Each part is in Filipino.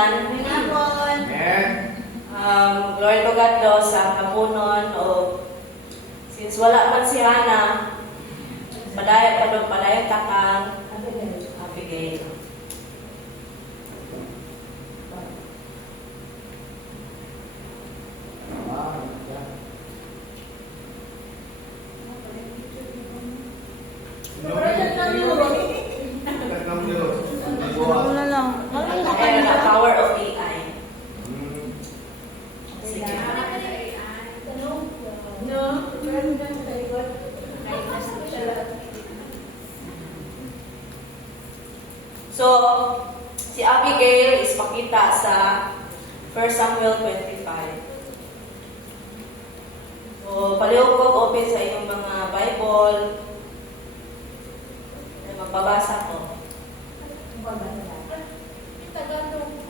tanan. Glory to God daw sa hapunon o since wala man si Hana, padayon takang Abigail. Wala lang. Ayan ang power of AI. Sige. So, si Abigail is pakita sa 1 Samuel 25. So, palihog ko open sa inyong mga Bible. Magbabasa ko.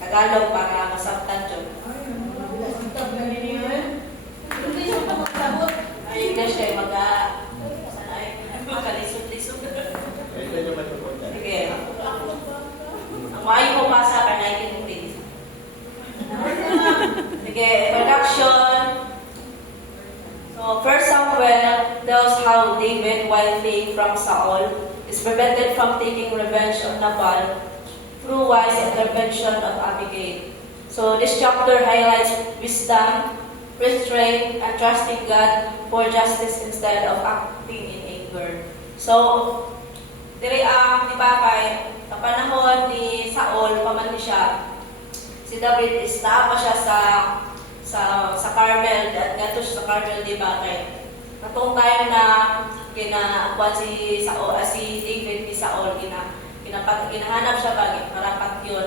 Tagalog para masabtan dyan. Ayun na siya, magkalisod-lisod. Sige. Ang maayo ko basa ka 19 days. Sige, introduction. So, 1 Samuel tells how David, while fleeing from Saul, is prevented from taking revenge on Nabal through wise intervention of Abigail. So this chapter highlights wisdom, restraint, and trusting God for justice instead of acting in anger. So, diri di ba kay sa panahon ni Saul, paman ni siya, si David is pa siya sa Carmel, at gato siya sa Carmel, di ba kay natong time na kinakuan si David ni Saul, ginahanap siya ba, marapat yun,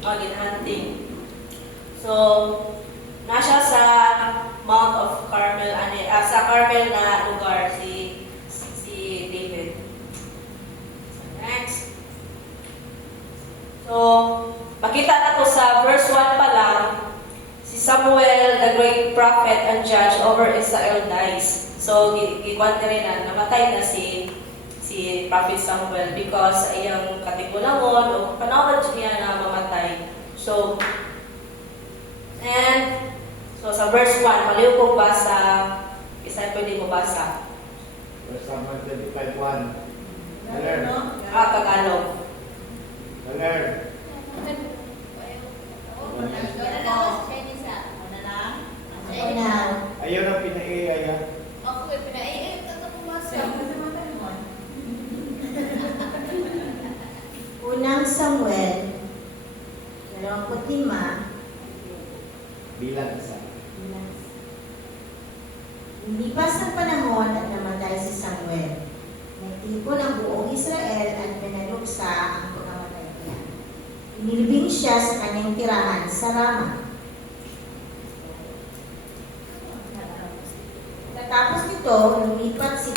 ginahunting. So, nasa sa Mount of Carmel, sa Carmel na lugar, si David. So, next. So, makita na to sa verse 1 pa lang, si Samuel, the great prophet and judge over Israel, dies. So, gikwante rin na, namatay na si Prophet Samuel because iyang katigulangon o panawad niya na mamatay. So, sa verse 1, maliw ko basa, isa pwede mo basa. Verse 25:1. Tagalog. Ayaw na pinaiaya. Unang Samuel, 25, Bilang isa. Lumipas ang panahon at namatay si Samuel. Nagtipon ang buong Israel at pinaluksa ang pagkamatay niya. Inilibing siya sa kanyang tirahan sa Rama. Tapos nito, lumipat si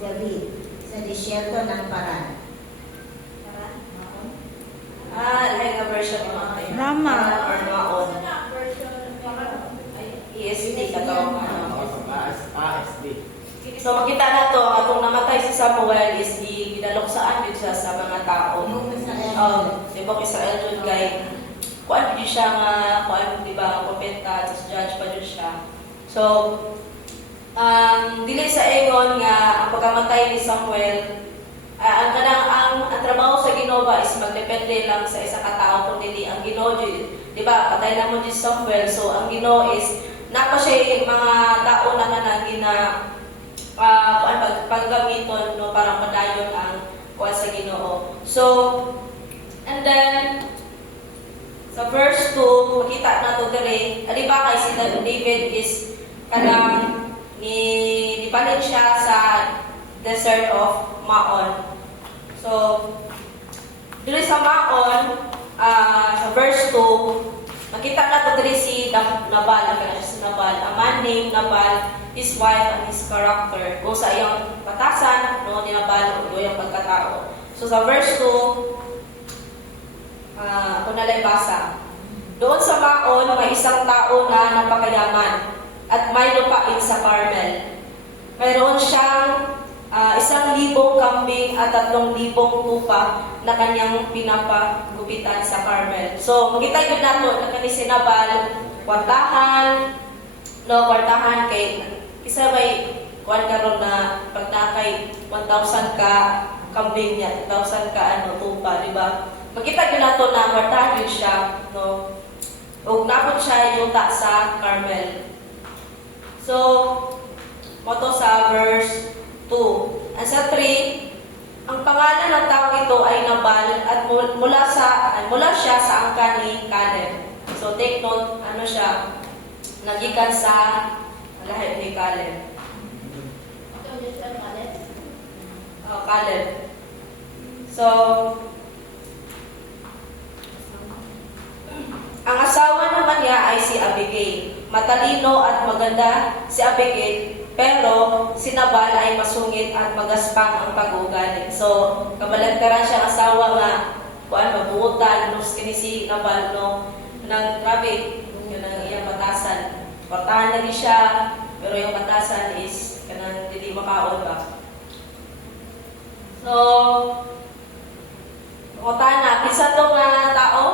David sa disyerto ng Paran. Like a version of Rama. Or Maon. ESD ka to. ASD. So, makita na to, atong namatay si Samuel is ginaluksaan din siya sa mga tao. Ibang Israel dun kay, kuan din siya nga, di ba, propeta, tapos judge pa din siya. So, dili sa ingon nga, ang pagkamatay ni Samuel, ang trabaho sa Ginoo ba is magdepende lang sa isa ka tao, kundi ang Ginoo, di ba, patay na mo si Samuel, so ang Ginoo is, napa siya mga tao na paggamiton, no, para madayon ang kuha sa Ginoo. So, and then, sa verse 2, makita na to dere, di ba kay si David is kanang nipalit siya sa desert of Maon. So, dito sa Maon, sa verse 2, makita na to diri si Nabal, a man named Nabal, his wife and his character. Kung sa iyang batasan, no, ni Nabal, o iyang pagkatao. So, sa verse 2, ako nalay basa. Doon sa Maon, may isang tao na napakayaman at may lupain sa Carmel. Mayroon siyang 1,000 kambing at 3,000 tupa na kanyang pinapagupitan sa Carmel. So, makita yun nato na kani sinabal, kwartahan, no, kwartahan kay isa may kuan karon na pag nakay 1,000 ka kambing niya, 1,000 ka tupa, di ba? Makita yun nato na kwartahan yun siya, no? O napot siya yuta sa Carmel. So, moto sa verse 2. At sa 3, ang pangalan ng tao ito ay Nabal at mula siya sa angkan ni Caleb. So take note, ano siya, nagikan sa lahi ni Caleb. Caleb. So, ang asawa naman niya ay si Abigail. Matalino at maganda si Abigail, pero si Nabal ay masungit at magaspang ang pag-uugali. So, kabalantaran siyang asawa nga, kuan mabuutan, no, kini si Nabal, no, nang grabe, yun ang iyang batasan. Portahan lagi siya, pero yung batasan is, kanang hindi makaon ba. So, portahan na, isa tong tao,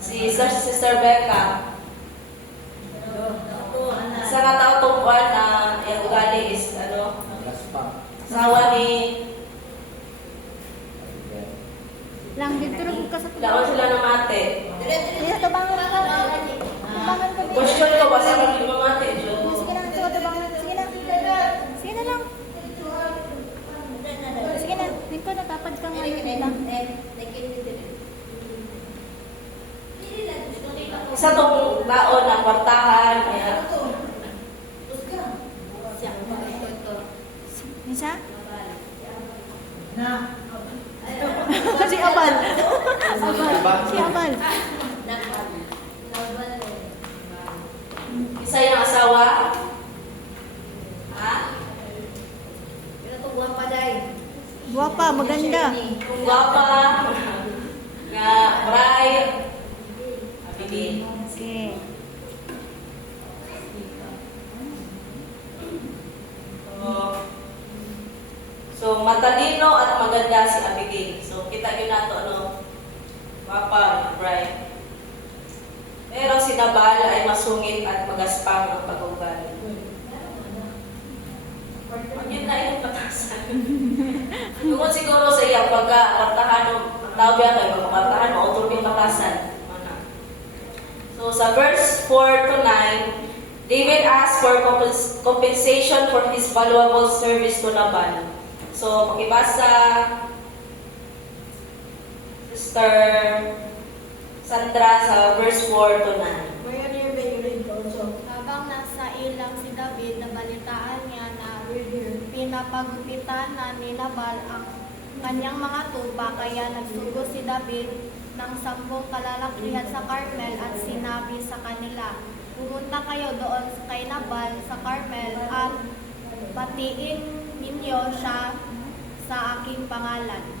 si Sister Becca. Isa nga tao tong kuan na yung ugali is, Gaspang. asawa ni, Lang dito rin ka sa laon sila ng mate. Dito tabangan ka. Tabangan ko dito. Question ko, basta kami yung mate, Diyo. Sige na, ito tabangan. Sige na. Sige na lang. Sige na. Dito natapad kang lang. Isa tong taon na kwartahan, kaya, Isa? Si Abal. Si Abal. isa yung asawa. Ha? Guwapa, maganda. Kung gwapa, nga, bride, Abigail. Sige. So, matalino at maganda si Abigail. So, kita nyo na ito, Wapa, bride. Pero si Nabal ay masungit at magaspang ang pag-uugali. Yun na yung patasan. Tungkol siguro sa iyang pagka-kwartahan o tawag yan kayo, pagka-kwartahan o autor yung patasan. So, sa verse 4 to 9, David asked for compensation for his valuable service to Nabal. So, pakibasa, Sister Sandra, sa verse 4 to 9. Habang nasa ilang si David, nabalitaan niya na pinapagupitan na ni Nabal ang kanyang mga tupa, kaya nagsugo si David ng 10 kalalakihan sa Carmel at sinabi sa kanila, pumunta kayo doon kay Nabal sa Carmel at batiin ninyo siya sa aking pangalan.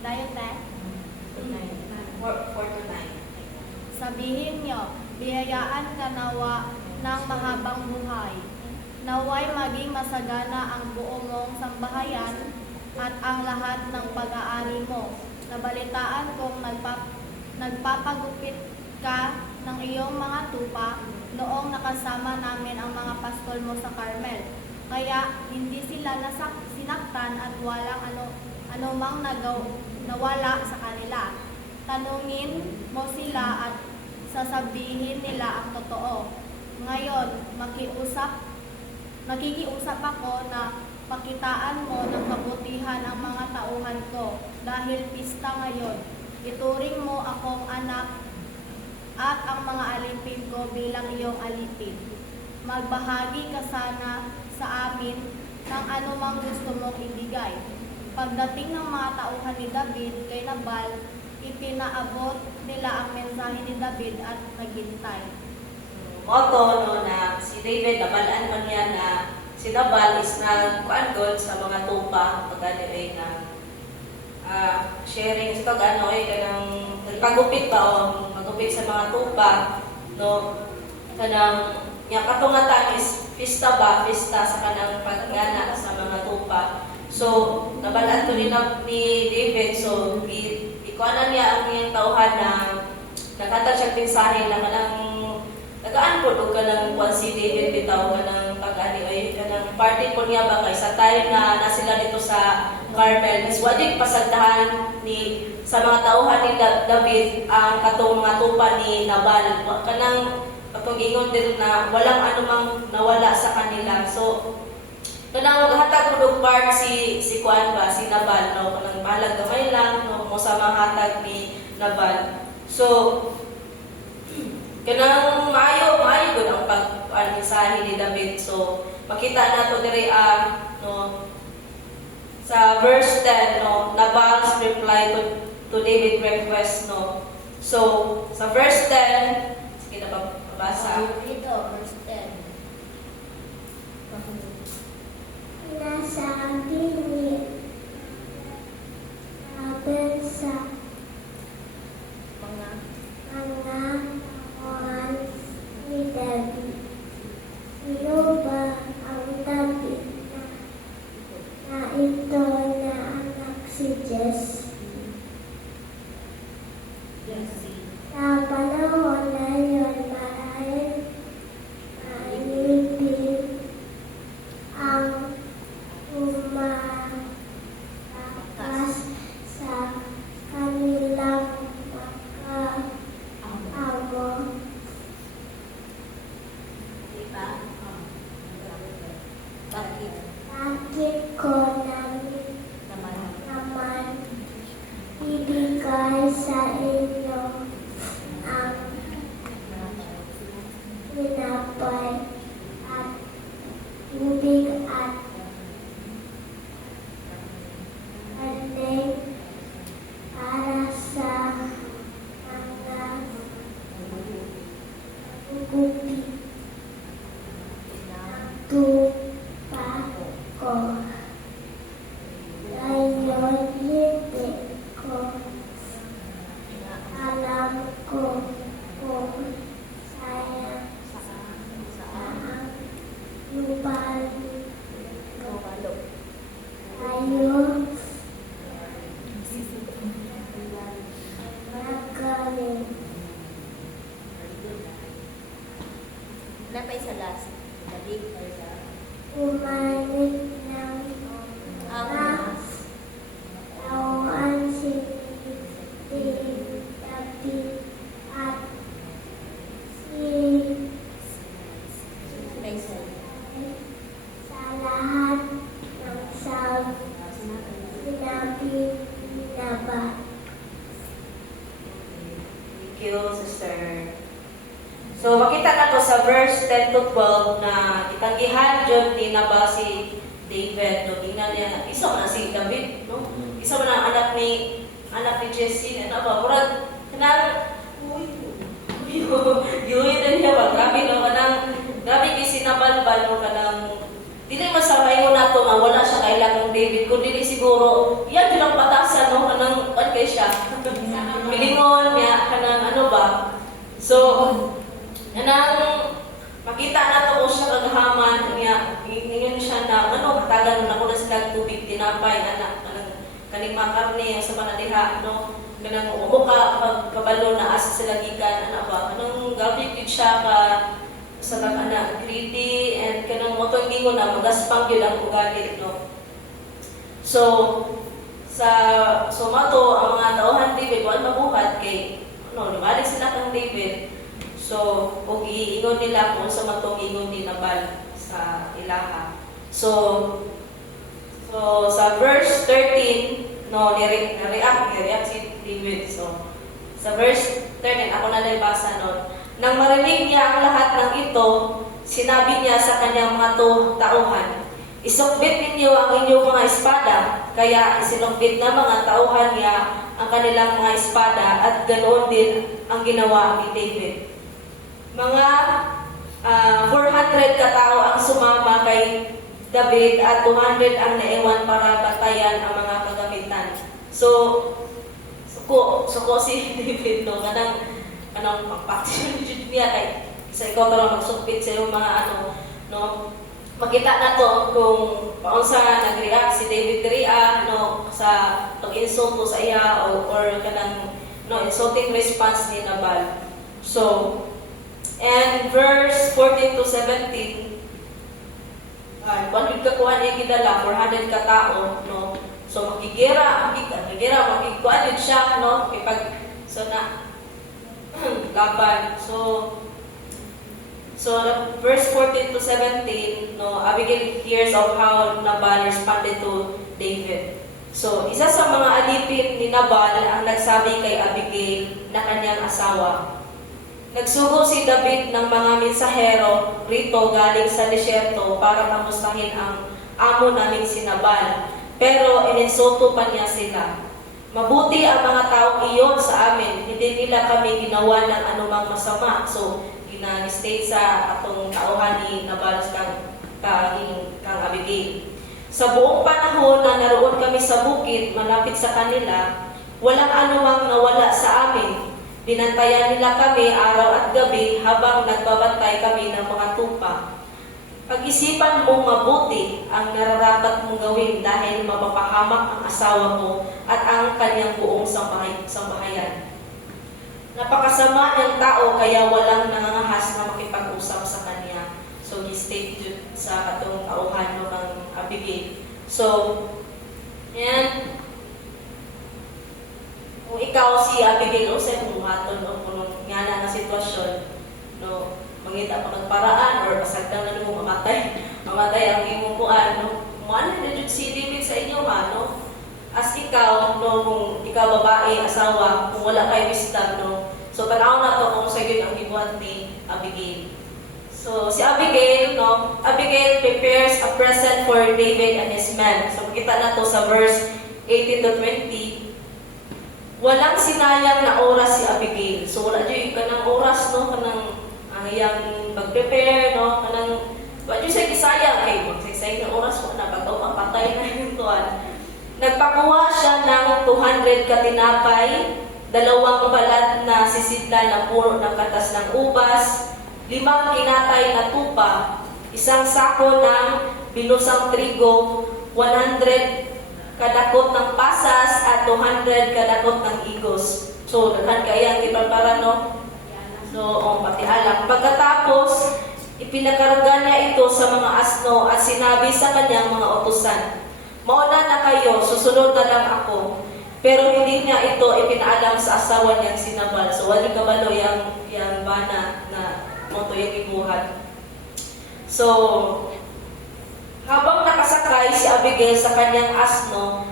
Dahil 4 to 9. Sabihin niyo, biyayaan ka nawa ng mahabang buhay. Naway maging masagana ang buo mong sambahayan at ang lahat ng pag-aari mo. Nabalitaan kong nagpapagupit ka ng iyong mga tupa noong nakasama namin ang mga pastol mo sa Carmel. Kaya hindi sila sinaktan at walang anumang nawala sa kanila. Tanungin mo sila at sasabihin nila ang totoo. Ngayon, makikiusap ako na pakitaan mo ng kabutihan ang mga tauhan ko dahil pista ngayon. Ituring mo akong anak at ang mga alipin ko bilang iyong alipin. Magbahagi ka sana sa amin ng anumang gusto mong ibigay. Pagdating ng mga tauhan ni David kay Nabal, ipinaabot nila ang mensahe ni David at naghintay. Moto, na si David, nabalaan man niya na si Nabal is nag-kuangod sa mga tupa, pagkano ay na sharing ito, kanang nagpagupit ba o magupit sa mga tupa, no, kanang yung katungatan is pista sa kanang paggana sa mga tupa. ba. So nabalaan to ni David, so ikuanan niya ang iyang tauhan na naghatag siya pinsahe na kanang nagaan po og kanang kwan si David bitaw kanang pag-ani ay kanang party po niya ba kay sa time na sila dito sa Carmel is wadi pasagdahan ni sa mga tauhan ni David ang katong mga tupa ni Nabal kanang katong ingon din na walang anumang nawala sa kanila. So kanang maghatag po og part si kwan ba si Nabal no kanang balag gamay lang no mo sa mga hatag ni Nabal. So kanang maayo gud ang pag-mensahe ni David. So makita nato diri no sa verse 10 no Nabal's reply to David's request no. So sa verse 10 sige na babasa. Dito, verse 10. Nasabi ni Abel sa mga kawan ni David. Sino ba ang David na ito na anak si Jesse? Sa panahon na yun, marahil maibig ang umalakas sa kanilang amo. Diba? Bakit ko naman ibigay sa inyo ang tinapay at tubig at kanin para sa mga gupi ng tupa ko. Ngayon hindi ko alam kung sayang ang lupal tayo magaling. Napay sa last. Balik. Umalit ng tawan si David at sa lahat ng sinabi na ba? Thank you, sister. So makita na to sa verse 10 to 12 na itanggihan jud ni Nabal si David no ina niya isa man si David no isa man ang anak ni Jesse na ba murag kanang yuy din niya ba grabe no kanang grabe kay si Nabal no kanang dili masamay mo nato nga wala siya kailangan David kundi dili siguro iya bilang batasan no kanang kay siya pilingon niya kanang ano ba so kanang makita nato ko siya kagahaman niya ingon siya na ano katagan na ko na sila tubig tinapay anak kaning mga karne sa panadiha no kanang umo ka kabalo na asa sila gikan ana ba kanang gabi gid siya ka sa anak greedy and kanang motong gingon na magaspang gyud ang ugali no. So mato ang mga tauhan David wala mabuhat kay ano lumalik sila kang David. So og iingon nila kung sa matong ingon ni Nabal sa ilaha. So sa verse 13 no ni-react si David. So sa verse 13 ako na lang basa nun. Nang marinig niya ang lahat ng ito, sinabi niya sa kanyang mga tauhan, isukbit ninyo ang inyong mga espada, kaya isinukbit na mga tauhan niya ang kanilang mga espada at ganoon din ang ginawa ni David. Mga 400 katao ang sumama kay David at 200 ang naiwan para batayan ang mga kagamitan. So, suko si David no kanang pagpakti niya kay isa ikaw lang magsukpit sa iyong mga no makita na to kung paunsa nag-react si David Ria no sa pag-insulto sa iya or kanang no insulting response ni Nabal. So, and verse 14 to 17 100 ka kuha niya gidala 400 ka tao no. So makigera makikuan siya no makipag so na laban. So verse 14 to 17, no, Abigail hears of how Nabal responded to David. So, isa sa mga alipin ni Nabal ang nagsabi kay Abigail na kanyang asawa. Nagsugo si David ng mga mensahero rito galing sa disyerto para kamustahin ang amo namin si Nabal. Pero ininsulto pa niya sila. Mabuti ang mga taong iyon sa amin, hindi nila kami ginawa ng anumang masama. So, ginag-state sa atong tauhan ni Nabal kang Abigail. Sa buong panahon na naroon kami sa bukid, malapit sa kanila, walang anumang nawala sa amin. Binantayan nila kami araw at gabi habang nagbabantay kami ng mga tupa. Pag-isipan mong mabuti ang nararapat mong gawin dahil mapapahamak ang asawa mo at ang kanyang buong sambahayan. Napakasama ng tao kaya walang nangangahas na makipag-usap sa kanya. So, he stated sa katong tauhan mo ng Abigail. So, yan. Kung ikaw si Abigail, o sa muhaton o kung nga na sitwasyon, no, mangita pa nagparaan or pasagdan na mo mamatay ang imong kuan, no, muan na jud si David sa inyo ha, no. As ikaw, no, kung ikaw babae, asawa, kung wala kay wisdom, no, so panahon na to kung sa yun ang gibuhat ni Abigail. So, si Abigail, no, Abigail prepares a present for David and his men. So, makita na to sa verse 18 to 20. Walang sinayang na oras si Abigail. So, wala dyan kanang oras, no, kanang iyang mag-prepare, no, kanang, wala dyan siya kisayang, kay magsaysay na oras, wala na, pag mapatay na yung tuwan. Nagpakuha siya ng 200 katinapay, 2 balat na sisidla na puro ng katas ng ubas, 5 kinatay na tupa, 1 sako ng binusang trigo, 100 kadakot ng pasas, at 200 kadakot ng igos. So, daghan kaya ang iprepara, no? So, pati alam. Pagkatapos, ipinakarga niya ito sa mga asno at sinabi sa kanyang mga utusan, mauna na kayo, susunod na lang ako. Pero hindi niya ito ipinaalam sa asawa niyang si Nabal. So, wali kabalo yung bana na moto yung ibuhat. So, habang nakasakay si Abigail sa kanyang asno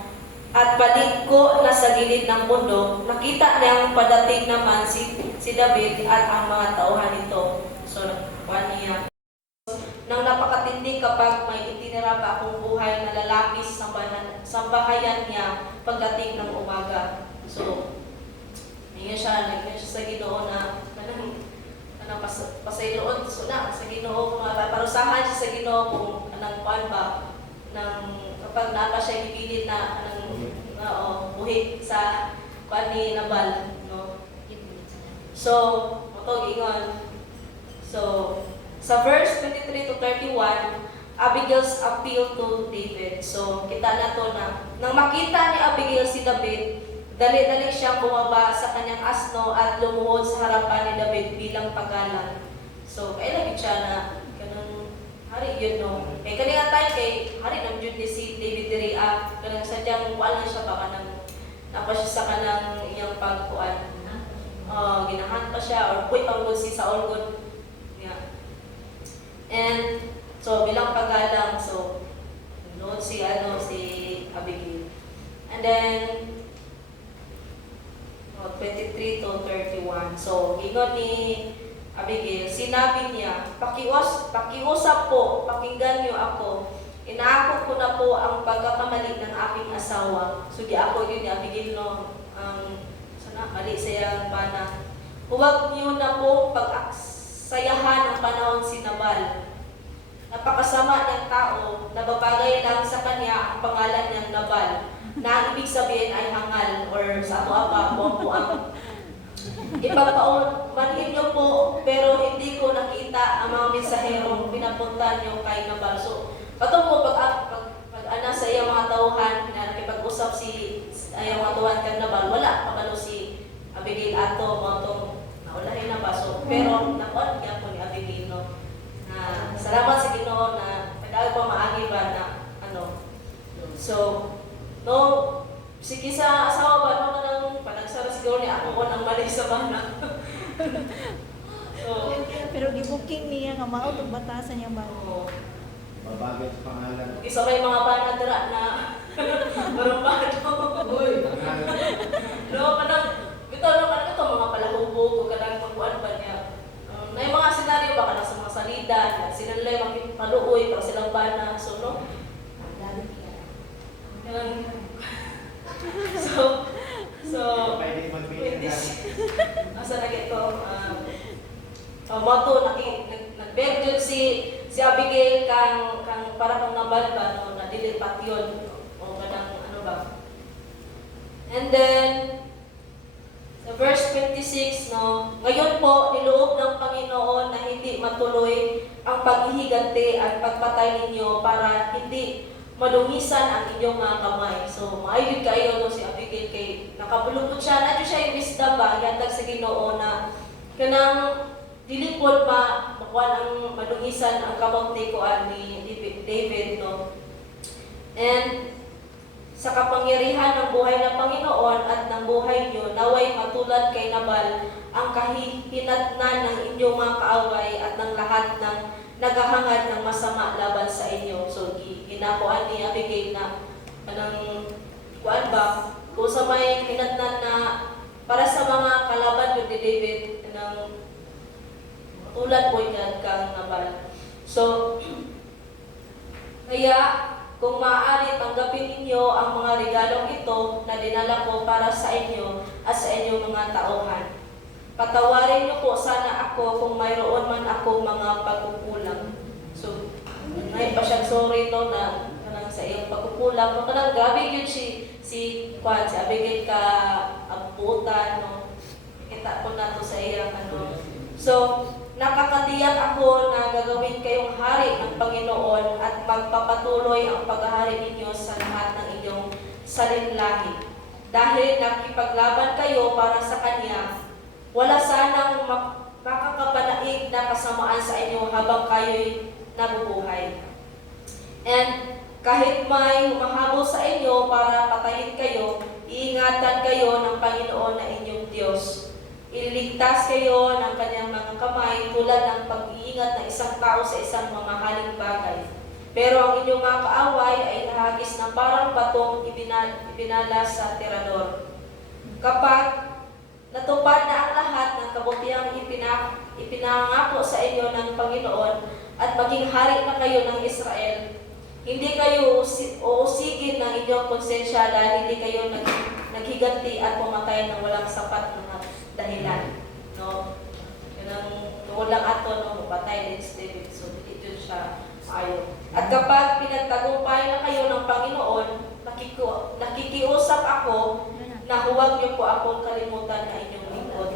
at palingko na sa gilid ng bundok, nakita niyang padating naman si David at ang mga tauhan nito. So, nakuha niya. Nang napakatindi kapag may itinira pa akong buhay na lalaki sa sambahayan niya pagdating ng umaga. So, ngayon siya sa Ginoo na pasayloon so na sa Ginoo, parusahan siya sa Ginoo kung anang kuan ba nang kapag napa siya ipilit na anang buhit sa kuan ni Nabal, no. So, motog ingon. So, sa verse 23 to 31, Abigail's appeal to David. So, kita na to na nang makita ni Abigail si David, dali-dali siyang bumaba sa kanyang asno at lumuhod sa harapan ni David bilang paggalang. So, kailan siya na kanang hari yun, no? Kaya kanina tayo kay hari ng Jude si David Ria, kanang sadyang wala siya pa kanang napa siya sa kanang iyang pagkuan. Ginahan pa siya or puy pang si Saul good. Yeah. And so bilang paggalang, so noon si Abigail. And then 23 to 31. So, gingon ni Abigail, sinabi niya, pakiusap po, pakinggan niyo ako. Inaako ko na po ang pagkakamali ng aking asawa. So, di ako yun ni Abigail, no, mali sayang bana. Huwag niyo na po pag-aksayahan ang panahon si Nabal. Napakasama ng tao, nababagay lang sa kanya ang pangalan niyang Nabal, na ang ibig sabihin ay hangal or sa ato apa, buang-buang. Ipagpaunmanhin niyo po, pero hindi ko nakita ang mga mensaherong kinapuntan yung kay Nabal. So, katong ko pag ana sa iyang mga tauhan na nakipag-usap si iyang mga tauhan kay Nabal, wala pagano si Abigail ato mo tong naulahin na ba. So, pero nakuan niya po ni Abigail no, na salamat sa Ginoo na tagal pa maagi ba na ano. So, no, sige sa asawa ba no kanang panagsara siguro ni ako ko nang mali sa bana. So, Pero gibooking niya nga mao tong batasan niya ba? oo. Babagay sa pangalan. Isa may mga bana dira na marumbado. Uy, pangalan. No, kanang bitaw no kanang ito mga palahubog o kanang magkuan ba niya. Na yung mga senaryo ba kanang sa mga salida, na sila nila magpaluoy para silang bana. So, no? Kanang- So, Pwede magbigay ng asa na ito? Moto, nag-beg yun si Abigail kang para kang Nabal ba, no, na dilipat yun. O kanang ano ba. And then, sa verse 26, no, ngayon po, niloob ng Panginoon na hindi matuloy ang paghihiganti at pagpatay ninyo para hindi madungisan ang inyong mga kamay. So, maayod kayo no, si Abigail kay nakabulungkot siya. Nadyo siya yung wisdom ba, yatag sa Ginoo na kanang dilipod makuha ang madungisan ang kamot ni Kuan ni David, no? And sa kapangyarihan ng buhay ng Panginoon at ng buhay niyo, naway matulad kay Nabal ang kahihinatnan ng inyong mga kaaway at ng lahat ng naghahangad ng masama laban sa inyo. So, ginakuan ni Abigail na anong kuan ba? Kung sa may hinatnan na para sa mga kalaban ni David, ng tulad po yan kang Nabal. So, kaya kung maaari tanggapin ninyo ang mga regalong ito na dinala ko para sa inyo at sa inyong mga tauhan. Patawarin niyo po sana ako kung mayroon man ako mga pagkukulang. So, ngayon pa siyang sorry no na kanang sa iyong pagkukulang. No, kanang grabe yun si Abigail ka abutan no. Kita ko na to sa iyang ano. So, nakakatiyak ako na gagawin kayong hari ng Panginoon at magpapatuloy ang paghahari ninyo sa lahat ng inyong salinlahi. Dahil nakipaglaban kayo para sa Kanya, wala sanang makakapanaig na kasamaan sa inyo habang kayo'y nabubuhay. And kahit may humahabol sa inyo para patayin kayo, iingatan kayo ng Panginoon na inyong Diyos. Ililigtas kayo ng kanyang mga kamay tulad ng pag-iingat ng isang tao sa isang mamahaling bagay. Pero ang inyong mga kaaway ay hahagis na parang batong ibinala sa tirador. Kapag natupad na ang lahat ng kabutihang ipinangako sa inyo ng Panginoon at maging hari na kayo ng Israel, hindi kayo uusigin ng inyong konsensya dahil hindi kayo naghiganti at pumatay ng walang sapat na dahilan. No? Yun ang tulang ato, no? Mapatay din si David. So, dito siya maayo. At kapag pinagtagumpay na kayo ng Panginoon, nakikiusap ako na huwag niyo po akong kalimutan na inyong lingkod.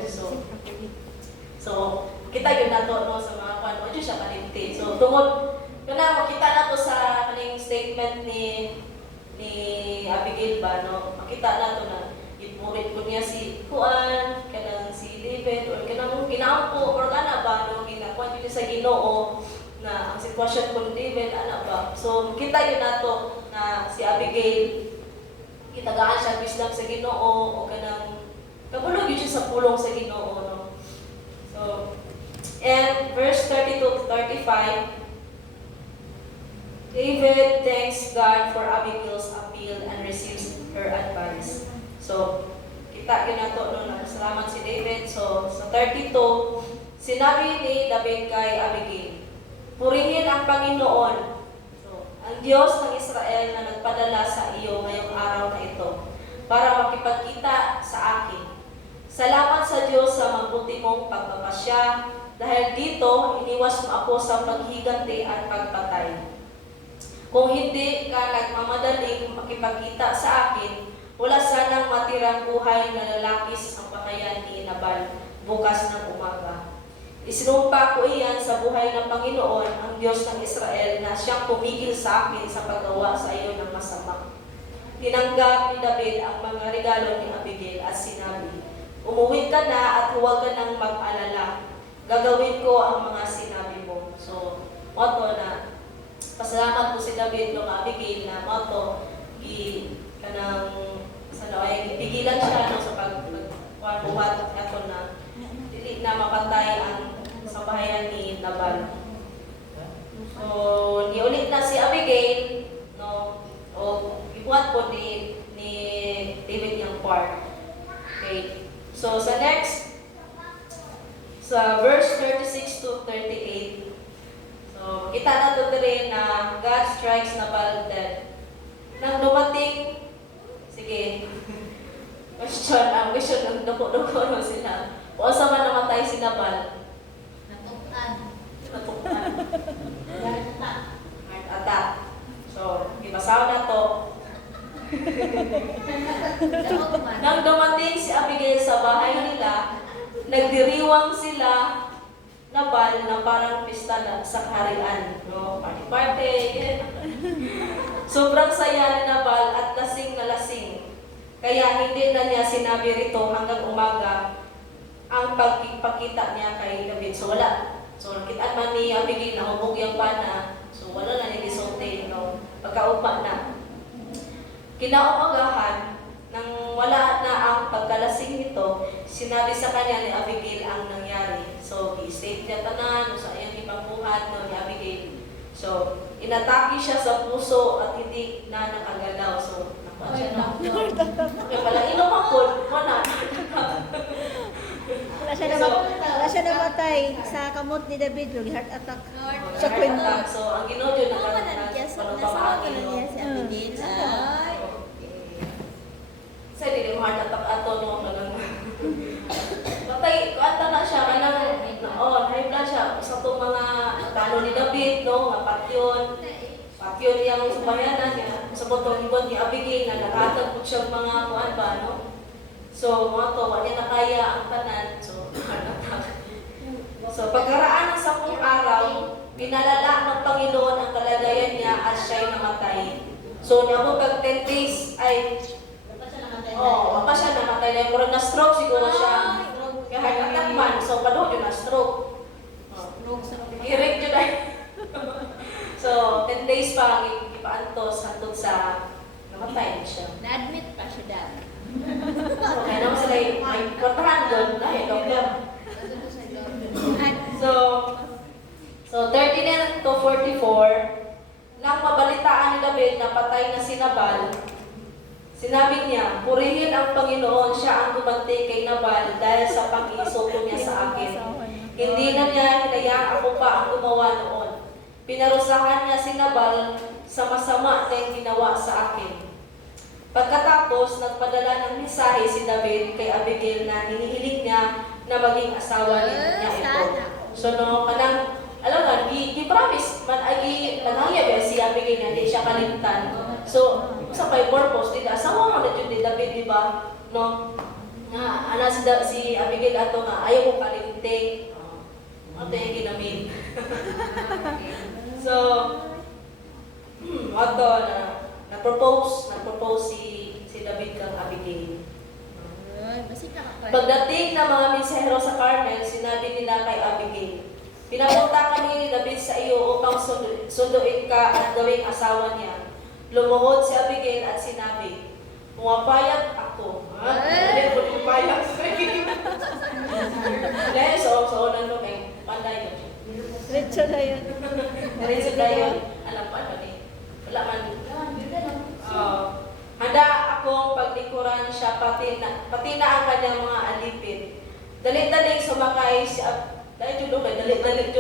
So kita yun na to no, sa mga kwan. O Diyos siya kalimti. So, tungod, yun na, makita na to sa kaning statement ni Abigail ba, no? Makita na to na ipurit ko niya si Kuan, kanang si David, or kanang kinaampo, or ana ba, no? Kinakuan yun sa Ginoo na ang sitwasyon ko ni David, ana ba? So, kita yun na to na si Abigail, kitagaan siya wisdom sa Ginoo, o kanang kabulog yun siya sa pulong sa Ginoo, no? So, and verse 32 to 35, David thanks God for Abigail's appeal and receives her advice. So, kita yun na to, no, salamat si David. So, sa 32, sinabi ni David kay Abigail, purihin ang Panginoon, so, ang Diyos ng Israel na nagpadala sa iyo ngayong araw na ito para makipagkita sa akin. Salamat sa Diyos sa mabuti mong pagpapasya dahil dito iniwas mo ako sa paghiganti at pagpatay. Kung hindi ka nagmamadaling makipagkita sa akin, wala sanang matirang buhay na lalaki sa sangbahayan ni Nabal bukas ng umaga. Isinumpa ko iyan sa buhay ng Panginoon, ang Diyos ng Israel, na siyang pumigil sa akin sa paggawa sa iyo ng masama. Tinanggap ni David ang mga regalo ni Abigail at sinabi, umuwi ka na at huwag ka nang mag-alala. Gagawin ko ang mga sinabi mo. So, moto na, pasalamat po si David ng Abigail na moto, kanang pigilan siya no, sa pagbuhat ato na dili na mapatay ang sambahayan ni Nabal. So, niulit na si Abigail, no, o ibuhat po ni David yung part. Okay. So, sa next, sa verse 36 to 38, so, kita na ito rin na God strikes Nabal dead. Nang dumating, sige, ang question ng duko-duko no sila. O sa man namatay si Nabal? Natuktan. Heart attack. So, ibasaw na to. Nang dumating si Abigail sa bahay nila, nagdiriwang sila Nabal na parang pista na sa kaharian. No? Party-party. Sobrang saya ni Nabal at lasing na lasing. Kaya hindi na niya sinabi rito hanggang umaga ang pagpakita niya kay David. So wala. So nakitaan man ni Abigail na hubog yung pana. So wala na ni Gisote. No? Pagkaugma na. Kinaumagahan, nang wala na ang pagkalasing nito, sinabi sa kanya ni Abigail ang nangyari. So, i-state niya tanan, sa iyang ipangbuhat no, ni Abigail. So, inatake siya sa puso at hindi na nakagalaw. So, nakuha siya na. Okay, pala, ilong ako, wala. Wala siya namatay sa kamot ni David, yung heart attack. Sa kwenta. So, ang ginoo yun, Nasama niya si Abigail. sa hindi mo heart attack ato no kanang matay kuanta na siya kanang high blood siya sa tong mga tano ni David no nga patyon yang subayanan niya sa botong ibon ni Abigail na nakatag po siyang mga kuan ba no. So mo to wa niya nakaya ang tanan so heart attack. So pagkaraan ng 10 araw pinalala ng Panginoon ang kalagayan niya at siya'y namatay. So niya 10 days ay wala siya namatay na murag na stroke siguro siya. Kaya heart attack man. So, paluhod yun na stroke. Hirig yun ay. So, 10 days pa ang ipaantos hantod sa namatay siya. Na-admit pa siya dahil. Kaya naman sila may kwartahan doon. Dahil, doktor. So 39 to 44, nang mabalitaan ni David na patay na si Nabal, sinabi niya, purihin ang Panginoon, siya ang gumanti kay Nabal dahil sa pag-iisoko niya sa akin. Hindi na niya hinayaan ako pa ang gumawa noon. Pinarusahan niya si Nabal sa masama na yung ginawa sa akin. Pagkatapos, nagpadala ng mensahe si David kay Abigail na hinihiling niya na maging asawa niya ito. So, no, alam nga, i-promise, nangyayabay si Abigail na hindi siya kalimtan. So, sa may purpose, asawa mo na yun ni David, di ba? No? Si Abigail ato nga, ayaw mo kalimte. Ito yung ginamit. So, ito, na-propose si David kang Abigail. Pagdating ng mga mensahero sa Carmel, sinabi nila kay Abigail, pinapunta kami ni David sa iyo upang sunduin ka at gawing asawa niya. Lumuhod si Abigail at sinabi, pumapayag ako. Hindi po pumapayag. Dahil sa unan mo kay Panday yun. Diretso na yun. Diretso na yun. Alam pa ano eh. Wala man. Handa akong paglikuran siya pati na ang kanyang mga alipin. Dalit-daling sumakay siya. Dahil yun kay dalit-daling.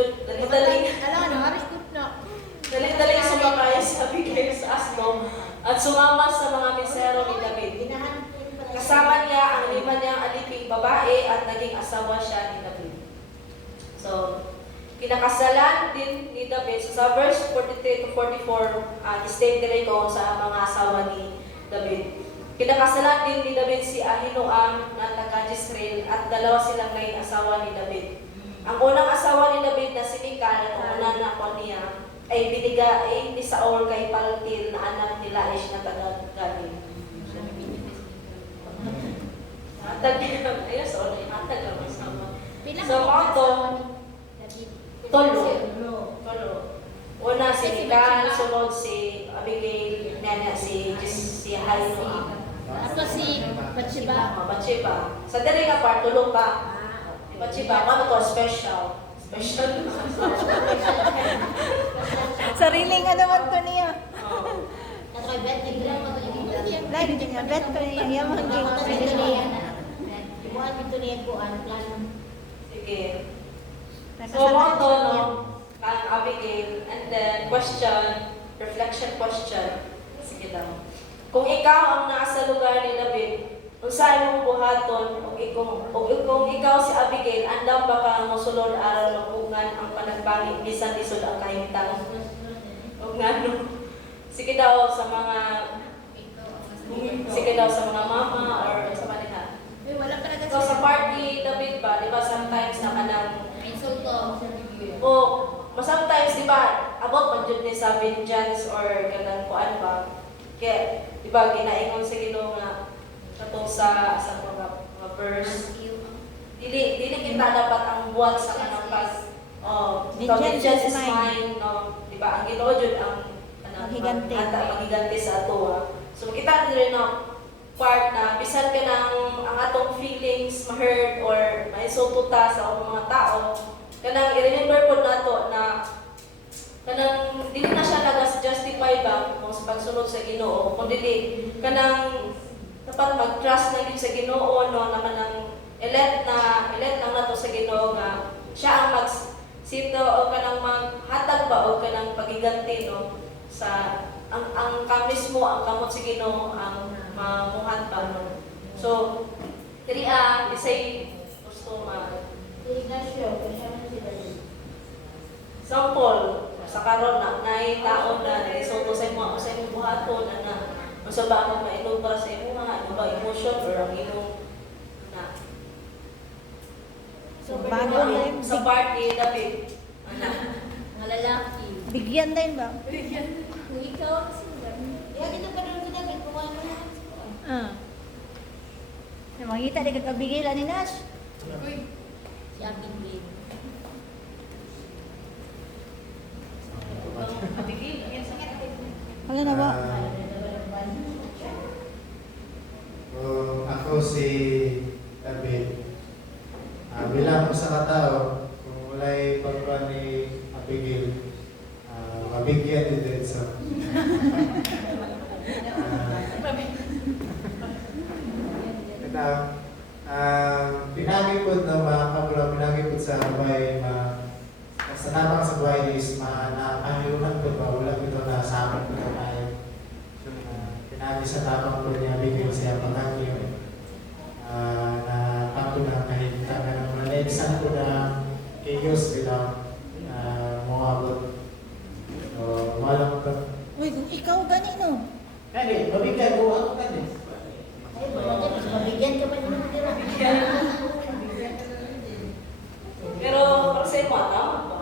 Dalit-daling sumakay si Abigail sa asno at sumama sa mga mensahero ni David. Kasama niya ang 5 niyang aliping babae at naging asawa siya ni David. So, kinakasalan din ni David. So, sa verse 43 to 44, state dire ko sa mga asawa ni David. Kinakasalan din ni David si Ahinoam na taga Jezreel at 2 silang naging asawa ni David. ang unang asawa ni David na si Mical, ang una na ako niya, ay binigay ni Saul kay Paltil na anak ni Laish na taga-Galim. Hatag niya, ayun, Saul, hatag ang asawa. So, mga to, tolo. Una si Mical, sunod si Abigail, nana si Haino. Ato si Bathsheba. Bathsheba. Sa diri nga part, tulo pa. Bathsheba, ano to, special. Special. Sariling ano man to niya. Oh. Lain din niya. Bet ko niya. Yung mga Sige. So, mga to, no, kang Abigail, and then question, reflection question. Sige daw. Kung ikaw ang nasa lugar ni David, unsay mong buhaton, kung ikaw si Abigail, andam ba ka mosulod aral lupungan ang panagbangi, bisan isod ang kahimtang? O nga, no? Sige daw sa mga mama or sa manila. So sa party David ba, di ba sometimes na kanang sometimes di ba abot man jud ni sa vengeance or kanang kuan ba. Kaya di ba ginaingon sa Ginoo nga katong sa mga verse. Dili kita dapat ang buhat sa kanang pas. Vengeance is mine, no. Di ba ang Ginoo jud ang maghiganti sa ato. So kita din no part na bisan ka ng ang atong feelings ma-hurt or ma-insulto ta sa mga tao, kanang i-remember po nato na kanang dili na siya nagas-justify ba kung sa pagsunod sa Ginoo, kung dili kanang dapat mag-trust na yun sa Ginoo, no, na kanang elect lang nato sa Ginoo nga siya ang magsito o kanang maghatag ba o kanang pagiganti, no, sa ang mismo ang kamot sa Ginoo ang mamuhat pa, no. So diri isay gusto sample sa karon na nay taon na isoto sa mo sa imong buhaton na unsa ba ang mainom para sa imo ano ba emotion or ang imong na So, bago rin. sa party David ana Mga lalaki. Bigyan din ba? Kung ikaw ang single, Makita din kagabigil ni Nash. si Abigail. Ano na ba? Ako si David. Bilang sa katao, kung wala'y pagkuhan ni Abigail, mabigyan din sa pinagipod na mga kabula, pinagipod sa buhay, sa namang sa buhay is nakahirungan ko ba, wala ito na sa akin ko tayo. Pinagi sa tamang ko niya, bigyan siya pangangyo. Na ako na kahit ka ng nalaisan ko na kiyos bilang mawabot. So, walang ito. Uy, ikaw gani no? Kani, mabigyan ko ako kani. pero para sa imo tama ba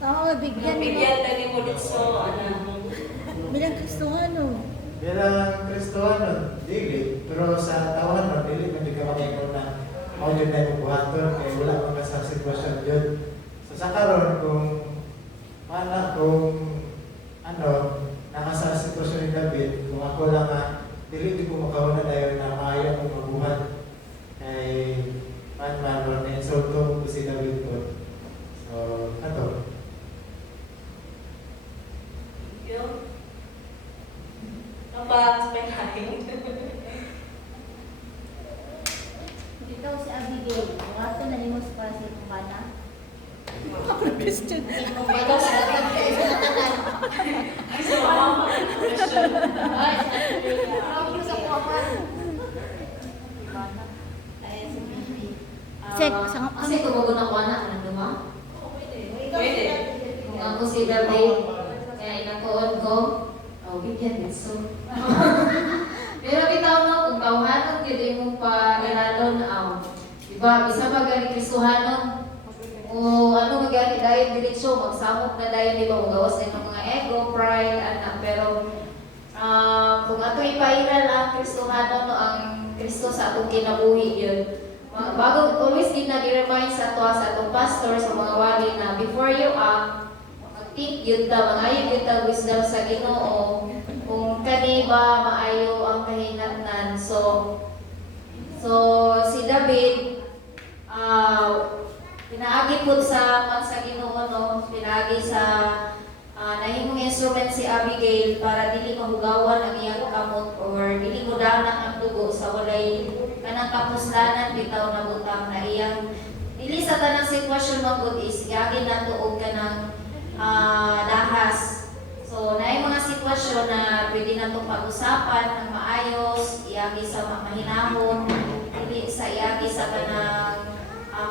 Tama, bigyan mo. bigyan na ni mo dito ana Bilang Kristohano. Bilang Kristohano, dili. Pero sa tawanan, dili hindi ka makikita na audio na yung buhaton, kaya wala mga sa sitwasyon yun. So sa karon kung nakasa sitwasyon ni David, kung ako lang dili di ko makauna dayon na maayo kong mabuhat. Kay na-insulto ko si David ko. So, ato. yun Number spelling. Ikaw si Abigail. Kung ato na limos para sa itong bana. Christian. Ikaw sa Sa mama question. Ay, si Abigail. Ako sa kuwaman. Ay, si Bibi. Check. Kasi tumagon ako anak, ano ba? Pwede. Kung ako si David, kaya inakuon ko, bigyan din so. Pero bitaw no, kung tawhanon, hindi mo pa iradon, di ba ba, bisa ba gani Kristohanon? O ano magani dayon diretsyo, magsamok na dayon, di ba, magawas din ng mga ego, pride, anak. Pero kung ato ipairal ang Kristohanon, no, ang Kristo sa atong kinabuhi yun. Bago, always din nag-remind sa atong pastor, sa mga wali na before you act, mag-think yun ta, mangayon yun ta wisdom sa Ginoo, kung kani ba maayo ang kahinatnan. So si David, pinaagi po sa Ginoo, no? Pinaagi sa nahimong instrument si Abigail para dili mahugawan ang iyang kamot or dili mudanan ang dugo sa walay kanang kapuslanan bitaw na butang na iyang dili sa tanang sitwasyon magud is gagi na tuog kanang dahas. So naay mga sitwasyon na pwede na itong pag-usapan ng maayos, iyagi sa mahinahon, dili sa iyagi sa kanang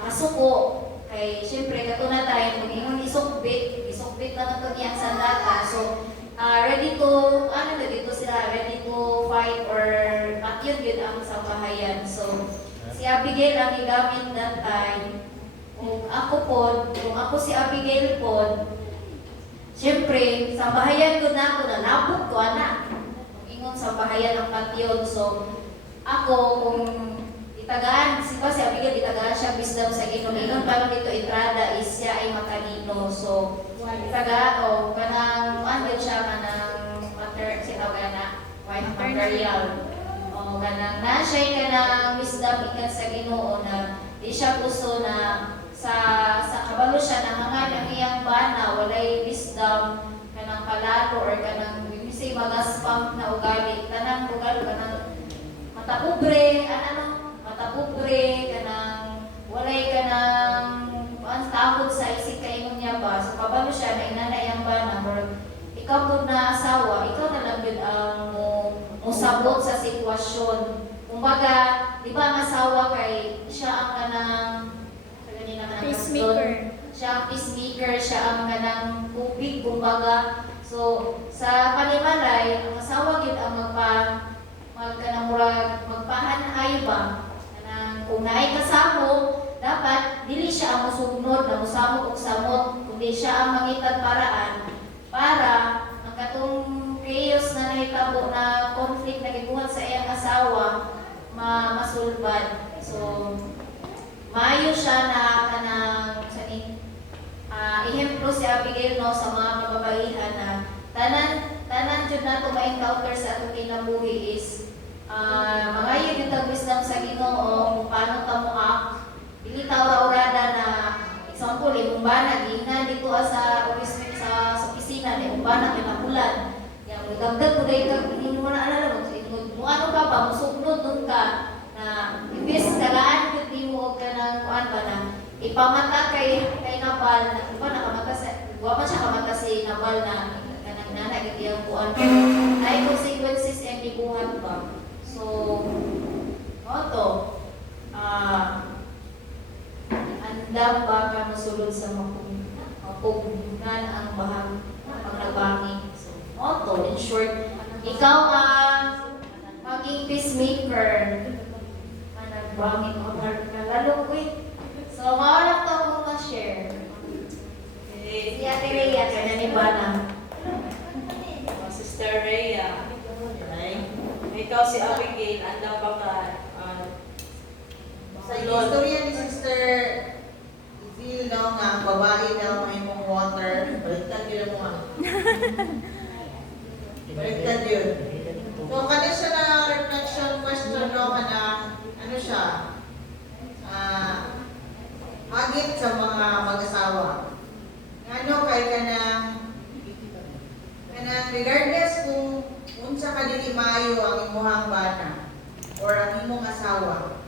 kasuko. Kay syempre katuna tayo kung ingon isukbit lang ito niyang sandata. So ready to dito sila ready to fight or pakyod yun ang sambahayan. So si Abigail ang igamit that time. Kung ako si Abigail po, syempre sambahayan ko na ako na napog ko anak. Kung ingon sambahayan ang pakyod. So ako kung itagaan, si Abigail, itagaan siya wisdom sa Ginoo. Ingon pa dito entrada is siya ay matalino. So, kanang andun siya kanang wife material. O, kanang na siya kanang wisdom ikan sa Ginoo na di siya gusto na sa kabalo siya nangangan ang iyang bana, walay wisdom, kanang palalo or kanang say magaspam na ugali. Kanang ugali, kanang matakubre, matakubre, kanang walay kanang takot sa isip kaingon niya ba. So kabalo siya na inanay ang bana or ikaw po na asawa, ikaw na lang yun ang musabot sa sitwasyon. Kumbaga, di ba ang asawa kay siya ang kanang Peacemaker. siya ang peacemaker, siya ang kanang tubig, kumbaga. So sa panimalay, ang asawa yun ang magpahan ayo ba? Kung naay kasamo, dapat dili siya ang musugnod na musamot og samot, kundi siya ang mangitag paraan para ang katong chaos na nahitabo na conflict na gibuhat sa iyang asawa masulbad. So maayo siya na kanang ihemplo si Abigail no sa mga kababaihan na tanan jud nato ma-encounter sa atong kinabuhi is mga yung wisdom sa Ginoo kung paano ta mo act. Dili tawa orada na example imong bana giingnan dito sa opisina ni imong bana kinabulan. Yang dagdag mo dai kag hindi mo na alala mo ano ka ba musugnod dun ka na imbes tagaan gud mo og kanang kuan ba na ipamata kay Nabal na iba nakamata sa wa man siya kamata si Nabal na kanang nana gid iyang kuan ay consequences ang gibuhat ba. So, andam ba ka masulod sa mapugunan ang nagbanging. So, in short, ikaw ang maging peacemaker. Nagbanging o nalalo ko eh. So, mawalang to akong ma-share. Si Ate Rhea, kaya ni Bana. Sister Rhea. Ikaw si Abigail, anda ba ka? Sa istorya ni Sister Izil daw nga, ang babae daw may mong water. Baliktad yun mo nga. Baliktad yun. So, kanina siya na reflection question no, ano siya? Hagit sa mga mag-asawa. Ano kay kanang regardless kung unsa ka dili maayo ang imuhang bana or ang imong asawa.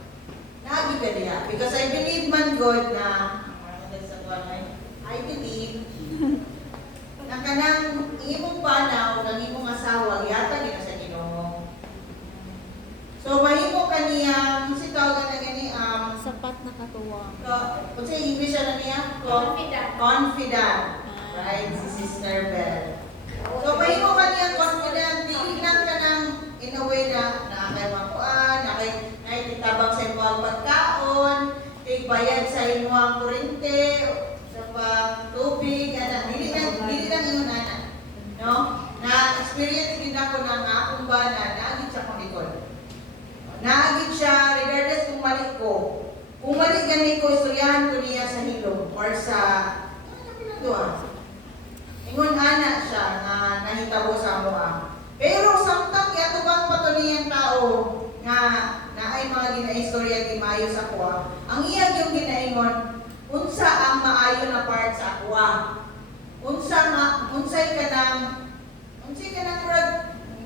Lagi ka diha. Because I believe man God na I believe na kanang imong bana o ang imong asawa yata gina sa Ginoo. So mahimo kaniyang si tawag na gani Sapat na katuwa. What's the English na niya? Confident. Right, si Sister Bell. So mahimo kaniyang confident, dili lang ka nang in a way na nakakay makuan, nakay titabang sa imong pagkaon, ibayad sa imuhang kurente, sa pang tubig, ana, dili lang ingon ana. No? Na experience gid ako ng akong bana, naagid siya kong likod. Naagid siya regardless kung mali ko. Kung mali gani ko, istoryahan ko niya sa hilom or sa ano pinagawa. Ingon ana siya nga nahitabo sa amoa. Pero samtang yatubang pa to niyang tao nga naay mga ginaistorya di maayo sa kuha. Ang iyang yung ginaingon, unsa ang maayo na part sa kuha. Unsay ka nang murag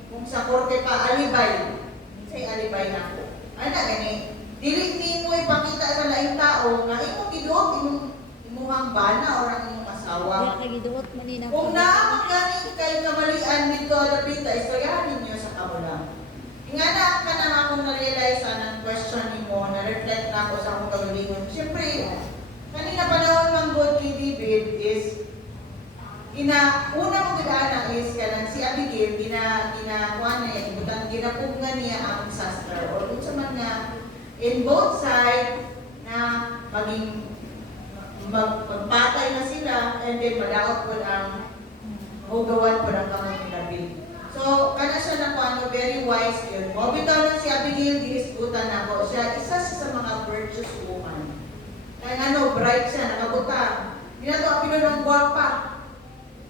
kung sa korte pa alibay. Unsay alibay nako. Ana gani. Dili nimo ipakita sa laing tao nga imo giduot imuhang bana or ang imong asawa. Wala kay giduot man ni na. Kung naamang gani kayo kamalian dito dapit ta istoryahan ninyo sa kamulang. Nga na ka na akong na-realize ng question nimo, na-reflect na ako sa akong kagalingon. Siyempre, kanina panahon ng God kay David is una mong gudana is kanang si Abigail ginakuha niya, ginapugnan niya ang disaster or kung sa man nga in both side na maging magpatay na sila and then madaot po ang hugawan po ng kamay ni David. So, kana siya na po ano, very wise yun. O, bitaw na si Abigail, gihisgutan ako. Siya, isa siya sa mga virtuous woman. Kaya ano, bright siya, nakabutang. Hindi na ito apilo ng guwapa.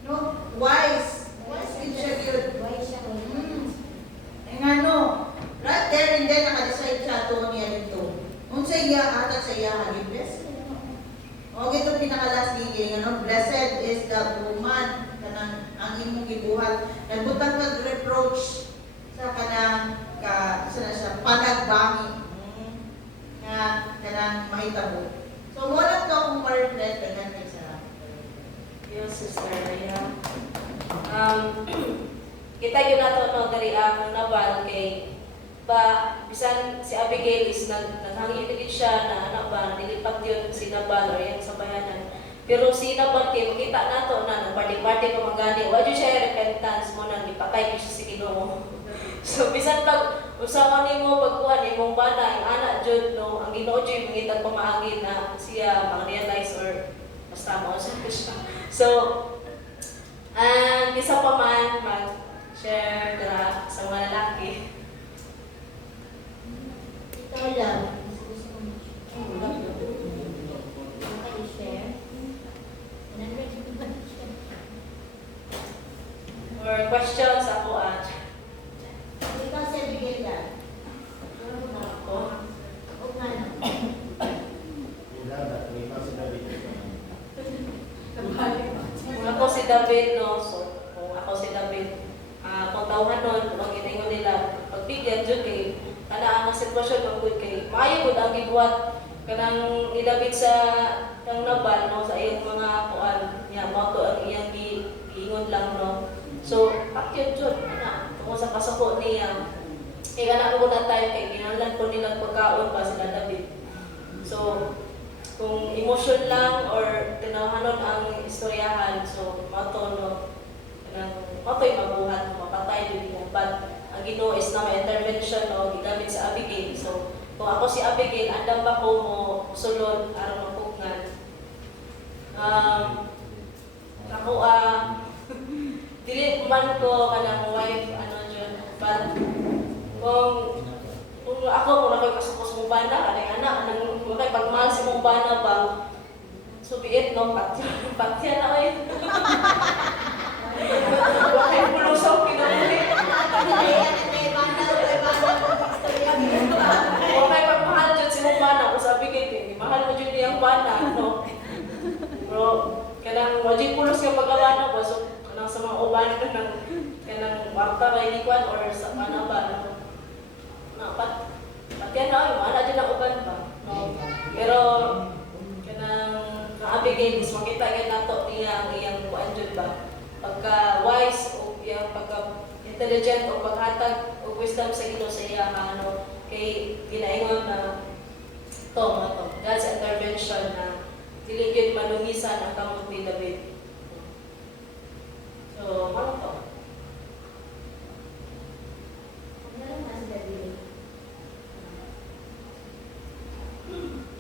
No? Wise. Wise din siya yun. Why siya ko? Ang ano, right there and then, nakadecide siya ito niya dito. Kung sa iya, atat sa iya, mag-bless. O, ito pinakalas ni ano, blessed is the woman kanang ang imong gibuhat. Nagbutang mag-reproach sa kanang isa na siya, panagbangi. Nga, kanang mahitabo. So, wala to akong ma-reflect kanang isa. Yung sister, yeah. Kita yun nato no dari ang nabal kay ba bisan si Abigail is naghangin din siya na anak ba nilipat yun si Nabal or yung sa bayanan. Pero si Nabal kay makita nato na nagparty-party pa magani wa jud siya repentance mo nang ipatay siya si Ginoo. So bisan pag usawa nimo pagkuha nimong bana ang anak jud no ang Ginoo jud mangitag pamaangin na siya ma-realize or basta mo siya. So ang isa pa man mag-share dra sa mga lalaki. Ito lang. Or questions ako Ikaw si Abigail yan. ako. O nga na. Kung ako si David, no, so kung ako si David, kung tawhan nun, kung ginaingon nila, pagbigyan dyan kay, ang sitwasyon ng good kay, maayo good ang gibuhat kanang ni David sa kang Nabal, no, sa iyong mga kuan niya, mo to ang iyang giingon lang, no. So, akyat dyan, tungkol sa pasako niya, kaya na ko na tayo kay ginanlan po nilang pagkaon pa sila David. So, kung emotion lang or tinawahanon ang istoryahan, so mato no, mato'y mabuhat, mapatay din nila. But ang Ginoo is na may intervention no, gigamit sa Abigail. So kung ako si Abigail, andam ba ko mo sulod aron mapugnan. Ako dili man ko kanang wife ano dyan, but kung ako kung ako'y kasukos mong bana, kanang anak, anong makay pagmahal si mong bana ba, so be it, no, patya na kayo. Bakit pulusaw pinabulit? Okay, pagmahal dyan si mong bana, kung sabi kayo, mahal mo dyan niyang bana, no? Pero, kanang wajib pulos ka pag-awana ba, so kanang sa mga uban, kanang warta ba inikwan or sa pana ba, no? Patyan na, yung ana dyan ang uban ba, no? Pero, kanang Abigail, is makita yan nato niya ang iyang kuan dyan ba? Pagka-wise o iyang pagka-intelligent o paghatag o wisdom sa Ginoo sa iya ano kay ginaingon na God's intervention na dili gyud malungisan ang kamot ni David. So, ano to?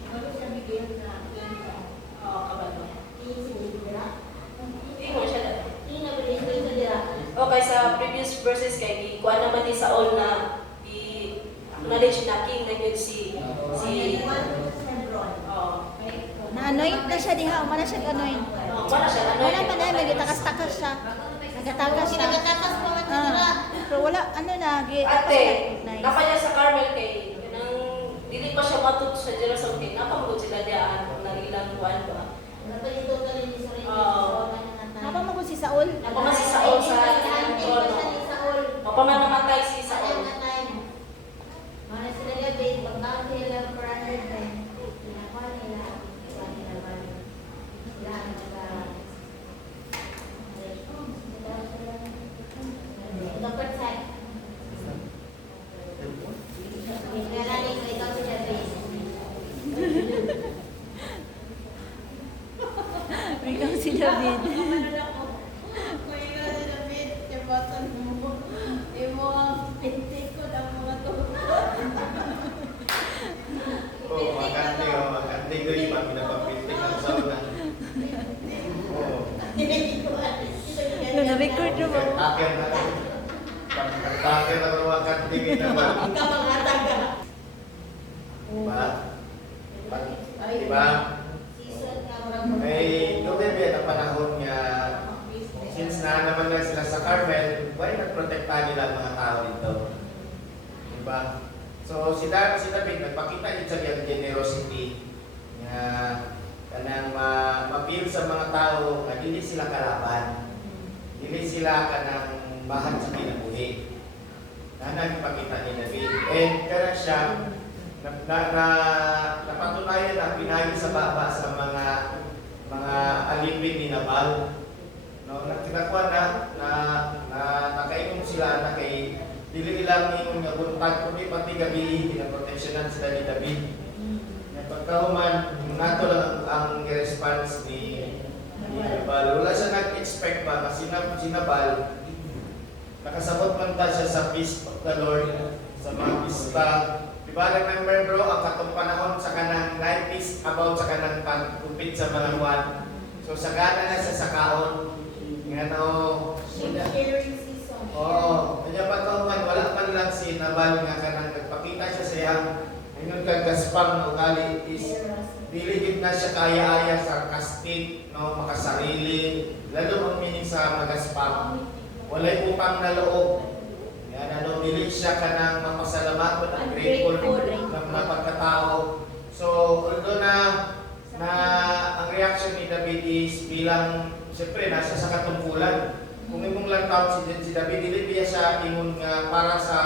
Ano si Abigail? which verses kay kuan naman ni Saul na acknowledge na king na yun si Na-anoint na siya diha, umana siya anoint. wala siya Wala pa na, nagitakas-takas siya. Nagatakas siya. Nagatakas pa man Ah, pero wala, ano na, ate napa niya sa Carmel kay nang dili pa siya matut sa Jerusalem kay napamugod sila diyan na ilang kuan ba Napa mo si Saul? napaman si Saul sa trono napaman namatay si Saul Ikaw si David. Oo, magkante ko yung mga pinapaprinting ng saunan. Oo. Ano, na-record na mo? Pagkakir na rin. Pagkakir na rin mga kantingin naman. Diba? Diba? May November na panahon nga, since na naman lang sila sa Carmel, why nagprotektahan nila ang mga tao dito? Diba? So si David nagpakita din sa kanyang generosity nga kanang ma-appeal sa mga tao nga hindi sila kalaban. Hindi sila kanang bahan sa kinabuhi. Nagpakita ni David. And kaya siya napatunayan na pinagi sa baba sa mga alipin ni Nabal. No, nagkinakuha na nakainom sila na kay dili ilang ingon nga buntag kundi pati gabi pinaproteksyonan sila ni David. Nga pagkahuman nato lang ang response ni Nabal. Wala siya nag-expect pa kasi si Nabal nakasabot man ta siya sa feast of the Lord sa mga pista. Diba, remember bro, ang katong panahon sa kanang night feast about sa kanang pagkupit sa mga buwan. So sagana na siya sa kaon. Nga no, kanya pagkahuman, wala man lang si Nabal nga kanang nagpakita siya sa iyang ayun kagaspang na ugali is diligid na siya kaya-aya sarcastic, no, makasarili, lalo ang meaning sa magaspang. Walay upang na loob. Yan, ano, dili siya kanang mapasalamat at grateful ng mga pagkatao. So, although na ang reaction ni David is bilang, siyempre, nasa sa katungkulan. Kung imong lang tao si David, dili biya siya ingon nga para sa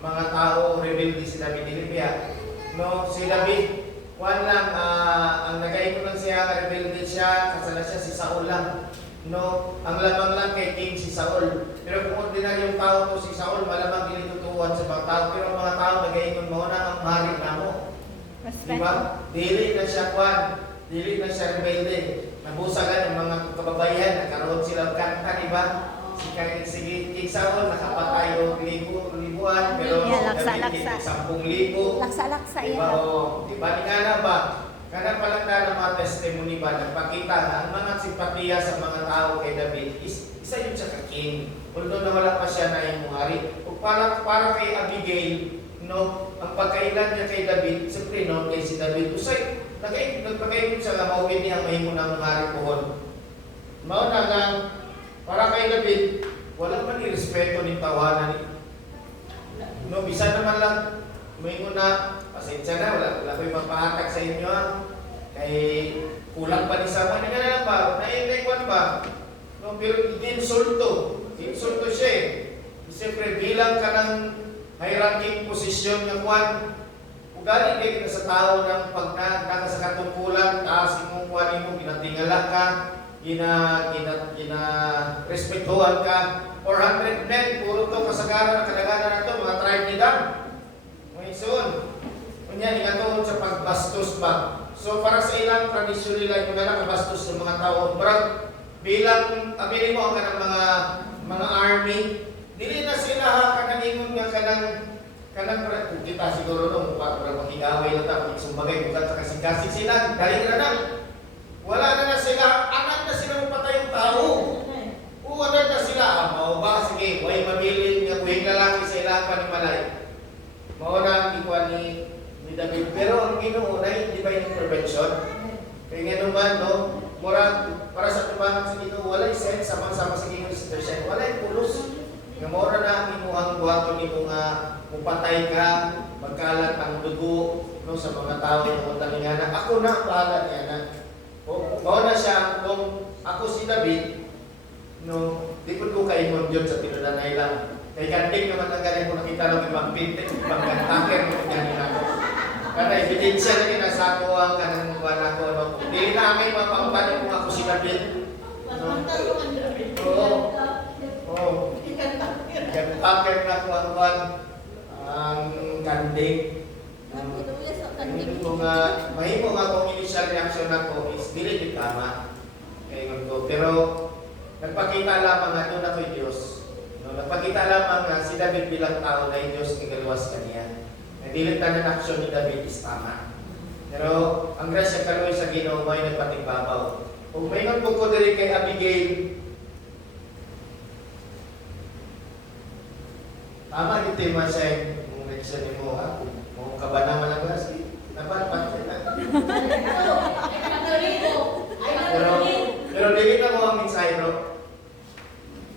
mga tao, rebelde si David, dili biya. No, si David, one lang, ang nag-aiko lang siya, rebelde siya, kasala siya si Saul lang. No, ang lamang lang kay King si Saul. Pero kung ordinaryong tao to si Saul, malamang ginitutuwan sa mga tao. Pero ang mga tao nag-aingon mo na ang hari na mo. Diba? Dili na siya kwan. Dili na siya rebelde. Nabusagan ang mga kababayan. Nagkaroon sila kanta, diba? Si King Saul nakapatay o libuan. Pero laksa. 10,000. Laksa-laksa Diba? yan. Diba? Di nga na ba? Kanang palanda ng mga testimony ba, nagpakita na ang mga simpatiya sa mga tao kay David is isa yun siya ka-king. Although na wala pa siya na yung hari. O para kay Abigail, no, ang pagkailan niya kay David, siyempre no, kay si David, usay, nagpagkailin siya na mawin niya ang mahimo ng hari pohon. Mauna nga, para kay David, wala man i-respeto ni tawanan ni. No, bisa naman lang, mahimo na, pasensya na, wala ko yung magpahatag sa inyo kay kulang pa ni Sama. Hindi ka na lang ba? Nainlikwan ba? No, pero insulto siya eh. Siyempre, bilang ka ng high-ranking posisyon ng kwan, ugali kayo na sa tao ng pag sa katungkulan, taas imong kwan mo, ginatingala ka, respetuhan ka, 400 men, puro to kasagaran, kadaganan na to, mga tribe ni Dan. Soon, kunya ingatoon sa pagbastos ba. So para sa ilang tradisyon nila yung nakabastos ng mga tao, parang bilang aminin mo ang kanang mga army, dili na sila kanang ingon nga kanang kita siguro nung para makigaway na ta, sumbagay bukat sa kasing-kasing sila, dali na wala na sila, anak na sila mapatay yung tao. Uwanan na sila, mao ba sige, way mabiling man, no? Mura, para sa tubangan sa Ginoo, walay sense, sama-sama sa Ginoo sa tersen, walay pulos. Nga mura na ang imuhang buhaton nimo nga mupatay ka, magkalat ang dugo, no, sa mga tao ng talingana. Ako na ang bahala niya na. O, mao na siya, kung ako si David, no, di ko kaingon yun sa pinunanay lang. Kay kandig naman ang galing ko nakita ng ibang pintik, ibang gantaker mo ganyan ako. Kada ebidensya na kinasa ko ang kanang buwan ako. No? Hindi na may mapapalik kung ako si David. No? Oo. Oo. Gantaker na ko ang buwan. Ang kandig. Kung mahimo nga kung initial reaction ako is dili tama. Kaya ko. Pero nagpakita lamang nga doon ako'y Diyos. No, nagpakita lamang nga si David bilang tao na Diyos ng galuwas kaniya. Nagdilit na ng aksyon ni David is tama. Pero ang grasya kaluoy sa Ginoo may nagpatigbabaw. Kung may nagbuko diri kay Abigail, tama dito yung masay kung reaction ni mo, ha? Kung kaba naman ang grasya, napapat na. Pero dili na mo ang mensahe, bro.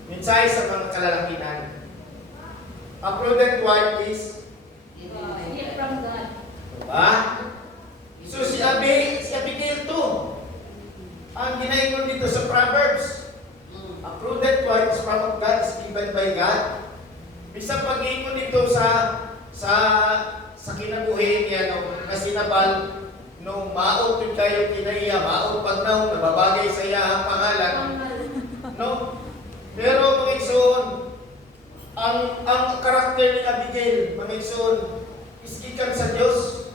Mensahe sa mga kalalakihan. A prudent wife is from God. diba? So si Abigail to. Ang ginaingon dito sa Proverbs. A prudent wife is from God, is given by God. Bisang pag-iingon dito sa kinabuhi niya no, na sinabal nung maot yung kayo kinaiya, maot pagnaw, nababagay sa iya ang pangalan. No? Pero mga igsoon, ang karakter ni Abigail, mga igsoon, iskikan sa Diyos.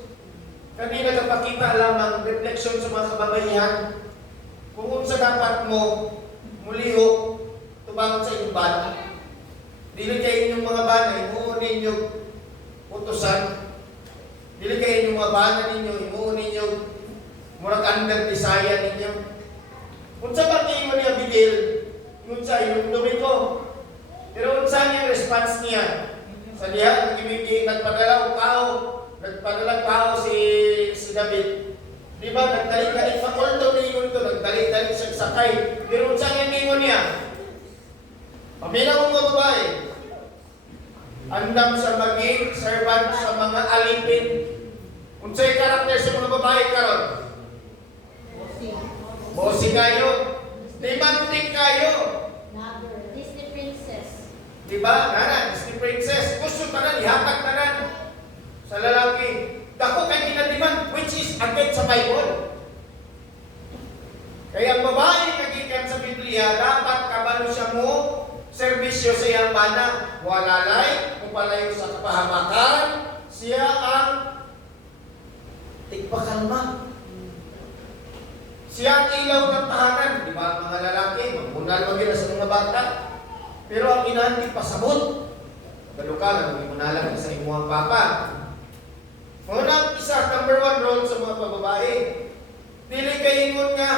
Kanina nagpakita lamang refleksyon sa mga kababaihan. Kung unsa dapat mo muliho, tubangon sa inyong bana. Dili kayo inyong mga bana, imuon ninyo utusan. Dili kayo inyong mga bana ninyo, imuon ninyo murag under desire ninyo. Unsa ba kayo ni Abigail? Unsa yung ko. Pero unsa yung response niya? Sa diha, nagpadala tao si David. Di ba, nagdali-dali sa kulto ni Ingon ito, nagdali-dali siya sakay. Pero unsa yung ingon niya? Pamila mong mga babae, andam sa maging servant sa mga alipin. Unsa yung karakter sa mga babae karon? Bossy kayo. Demanding kayo. Disney princess. Diba? Nana, Disney princess. Gusto tanan, ihatag tanan sa lalaki. Dako kay kinadiman, which is against sa Bible. Kaya ang babae nagikan sa Biblia, dapat kabalo siya mo, serbisyo sa iyang bana. Walalay, upalayo sa kapahamakan, siya ang tigpakalma. Siya ang ilaw ng tahanan. Diba ang mga lalaki, magbunal magila sa mga bata. Pero ang inahan, di pasabot. Galukan, magmunalan sa imuhang papa. Unang isa, number 1 role sa mga pababae. Dili kayo ingon nga,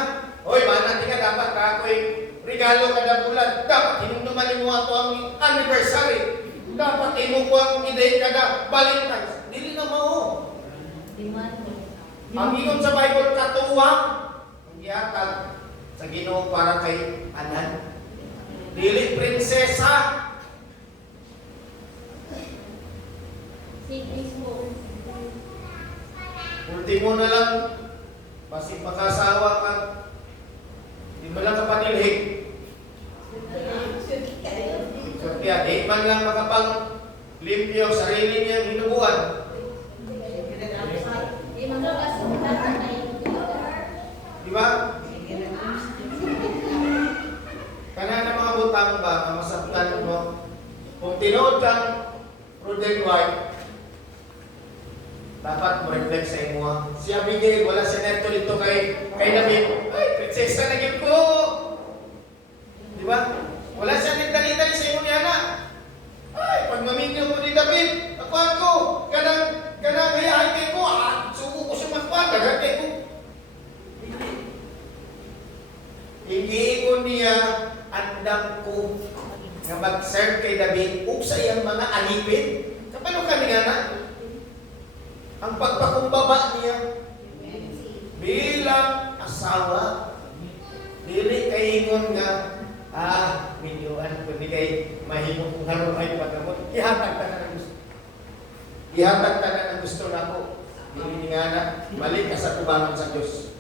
oy, manati ka dapat ka ako'y regalo kada bulan. Dapat hinumduman mo ato ang anniversary. Dapat imo ko ang i-date kada Valentine's. Dili na mao. Ang ingon sa Bible, katuwang ang gihatag sa Ginoo para kay anan. Dili prinsesa. Ultimo na lang, basi makasawa ka, di mo lang kapanilhig. Kaya di man lang makapang limpyo sarili niyang hinubuan. Di ba? Kana na mga butang ba, na masaktan mo, kung tinood kang prudent wife, dapat mo reflect sa imo. Si Abigail, wala siya neto dito kay David. Ay, prinsesa na yun ko! Di ba? Wala siya nagdali-dali sa imo niya na. Ay, pag mamingil mo ni David, nakuhan ko, kanang hayahay kay ko, suko ko siya makuhan, nagagay ko. Ingiingon niya, andam ko nga mag-serve kay David ug sa iyang mga alipin. Kapano kami nga na? Ang pagpakumbaba niya bilang asawa. Dili kay ingon nga, minyoan ko ni kay mahimo kong haruhay pagkamot. Ihatag ka na ng gusto. Ihatag ka na ng gusto na ko. Dili nga na, balik ka sa tubangan sa Diyos.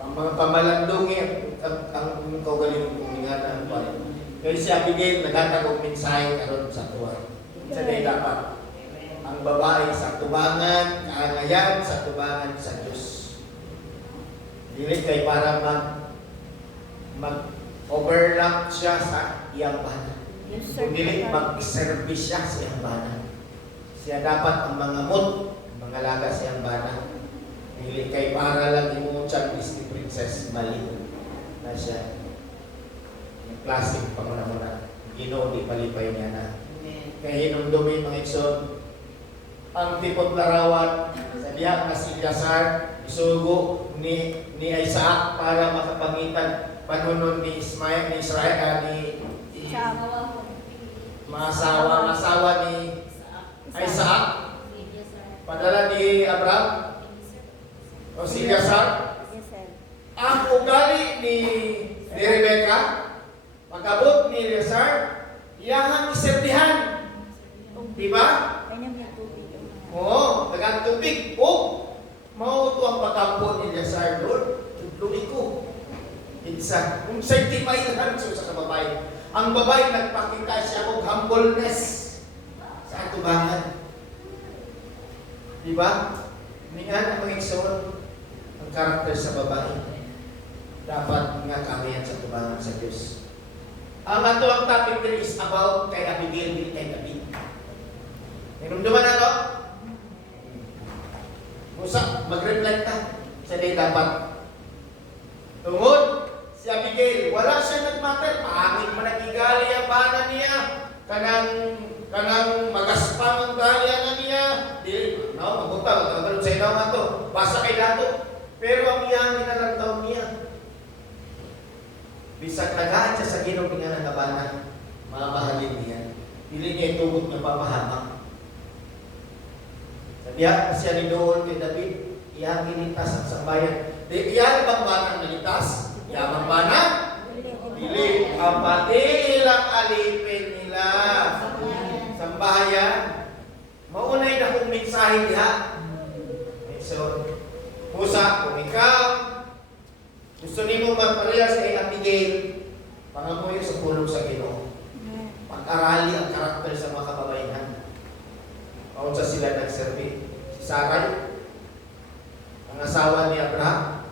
Ang mga pamalandungi, ang kaugaling kong nga na ang pala. Kaya si Abigail, nagtatagong mensahe karon sa tuwa. Sa day dapat. Ang babae sa tubangan, kaangayan sa tubangan sa Diyos. Dili kay para mag-overlap siya sa iyang bana. Kung dili mag-service siya sa iyang bana. Siya dapat ang mga mood, mga laga sa iyang bana. Dili kay para lang imuot siya Disney princess, mali na siya. Yung classic pa muna. Ginoo, di palipay niya na. Kaya hinumdumi mga ikson, ang tipot larawan sa diha nga si Eleazar isugo ni Isaac para makapangitan panunon ni Ismael ni Israel ni masawa ni Isaac padala ni Abraham o si Eleazar. Ang ugali ni Rebecca pagkabot ni Eleazar iyang iserbihan. Diba? Oo, dagang tubig. Mao to ang pagkampo ni Eleazar, Lord. Tudloy ko. Insa, kung sa'y timay na sa babae. Ang babae nagpakita siya ng humbleness sa atubangan. Diba? Ningan ang mga ikson, ang karakter sa babae. Dapat nga kamayan sa tubangan sa Diyos. Ang ato ang topic there is about kay Abigail din kay David. Nirumduman na to? Musa, mag-reflect ka sa day dapat. Tungod, si Abigail, wala siya nagmatter. Pangit man nagigali ang bana niya. Kanang magaspang ang galya niya. Di, mabuta, magkaroon sa ilaw nga to. Basa kay dato. Pero ang iyang inalantaw niya. Bisag tagaan siya sa ginong nga ng bana, mamahalin niya. Dili niya itugot ng papahamak. Sabihan siya ni doon kay David, iyang ginitas ang sambayan. Iyang bang banang nalitas? Iyang bana? Dili. Ang pati ilang alipin nila. Sambayan. Maunay na kong mensahe diha. So, pusa, kung ikaw, gusto niyo magparehas kay Abigail, pangamuyo sa pulong sa Ginoo. Pag-arali ang karakter sa mga kababayan. Kung sa sila nagservi. Si Sarai, ang asawa ni Abraham.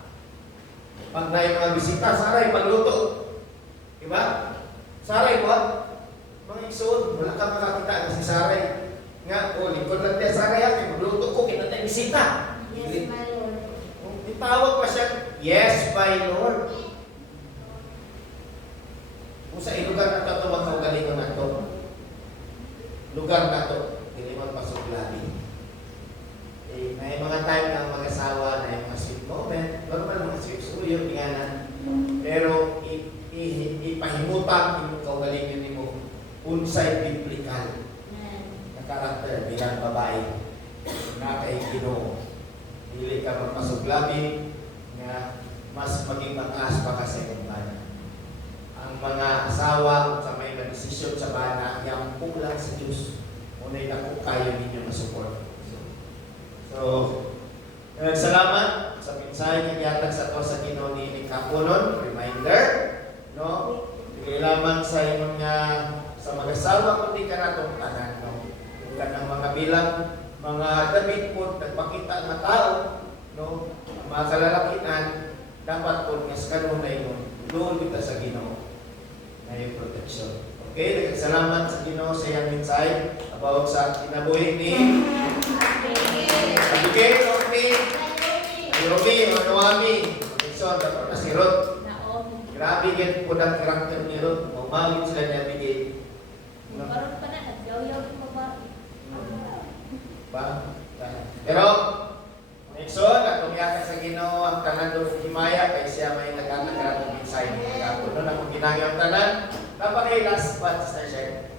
Pag na yung mga bisita, Sarai, magluto. Diba? Sarai, what? Mga iksoon, wala kang makakita na si Sarai. Nga, lingkod lang niya, Sarai, magluto ko, kinatay bisita. Yes, my Lord. Itawag pa siya, yes, my Lord. Kung sa ilugar na ito, magkaugalingon na ito. Lugar na ito. Hindi magpasok labi. May mga time ng mag-asawa na yung mga sweet moment. Normal mga sweet suyo, tinganan. Pero ipahimutan yung kaugalingon mo unsay biblical na karakter bilang babae na kay Ginoo. Dili ka magpasok labi nga mas maging mataas pa ka sa iyong bana. Ang mga asawa sa may desisyon sa bana, yung pulang sa Diyos. Unay na kung kayo ninyo masupport. So, salamat sa mensahe nga giyatag sa to sa Ginoo ni Kapunon. Reminder, no? Dili lamang sa imong nga sa mag-asawa kundi ka natong tanan, no? Kung kanang mga bilang mga David po nagpakita nga tao, no? Ang mga kalalakinan dapat po nga sa kanunay mo doon kita sa Ginoo na yung protection. Okay, salamat sa Ginoo sa iyang mensahe about sa kinabuhi ni Abigail, Naomi, o Noami. So, dapat na si Ruth. Grabe yan po ng karakter ni Ruth. Umawin sila ni Abigail. Parang pa na, nagyaw-yaw yung babae. Ba? Pero, Nixon, at umiyakan sa Ginoo ang tanan doon himaya kay siya may nagkakaroon ng mensahe ni Kapo. Noon ako ginagawa ang tanan, napakay last batch na siya.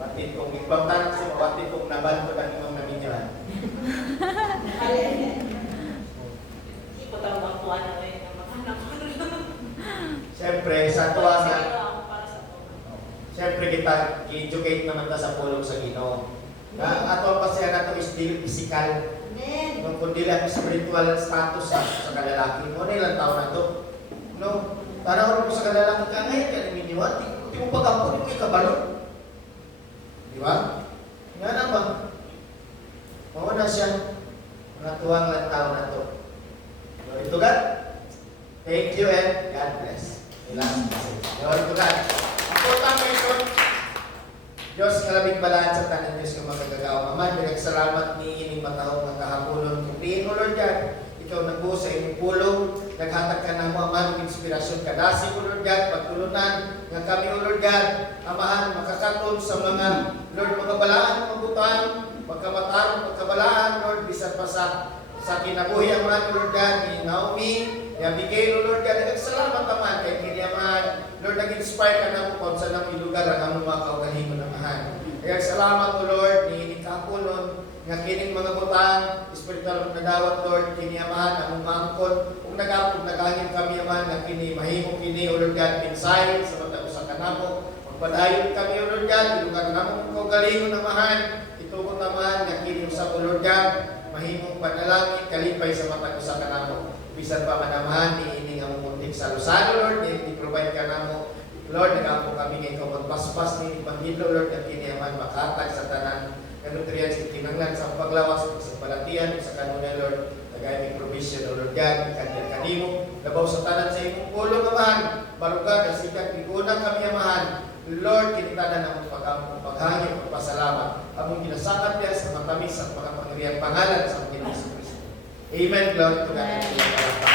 Batid kong ibang siya, batid kong naban ko ng imong naminyahan. sa tuwa nga. Para sa to. Siyempre kita, i-educate naman ta sa pulong sa Ginoo. Ang ato pa siya na to is dili physical. Amen. No, kundi lang spiritual status sa kalalaki mo. Ilang taon na to? No? Tanaw mo sa kalalaki ka ngayon, kaya naminiwan, di mo pag-ampun, di mo ikabalo. Di ba? Nga na ba? Mauna siya. Mga tuwang lang taon na to. Glory to God. Thank you and God bless. Last message. Glory to God. Important mission. Diyos kalabing balaan sa tanan Diyos ng magagagawa. Aman, salamat ni ining matahong ng kahaponon. Kumpiin mo, Lord God. Ikaw nagbuo sa inyong pulong. Naghatag ka ng Aman, inspirasyon ka. Dasi mo, Lord God, pagtulunan nga kami, O Lord God, Amahan, makakatol sa mga, Lord, mga balaan, mabutan, pagkamatarong, pagkabalaan, Lord, bisan pa sa kinabuhi, Aman, Lord God, ni Naomi, ni Abigail, O Lord God, nagsalamat, Aman, kay kini, Aman, Lord, nag-inspire ka na kung sa nang ilugar ang among mga kaugaling mo ng Aman. Kaya salamat, O Lord, ni Kapunon, nga kining mga butang, espiritual na dawat, Lord, kini, Aman, among maangkon, kung nag-apog, nag-ahing kami, Aman, nga kini, mahimo kini, O Lord God, inside, sa matag sa kanamo, magpadayon kami, O Lord God, ilugar na among kaugaling mo ng Aman, itugod naman, nga kini, sa O Lord God, mahimong panalangin, kalipay sa matag sa kanamo. Bisan pa manamahan, iining ang muntik sa Luzano, Lord, i-provide ka na mo. Lord, nag-apo kami ngayon kung magpaspas ni Ibangilo, Lord, at kiniyaman makatag sa tanan, kanutrients, itinanglan sa paglawas, sa palatian, sa kanuna, Lord, nag-aiming provision, O Lord God, kanimo, labaw sa tanan sa imong pulong, Amahan, barugan, kasikat, igunang kami, Amahan, Lord, kinitanan ang paghangin, pagpasalamat, among ginasakat niya sa matamis at makapangyarihan pangalan sa Panginoon Kristo. Amen. Glory to God.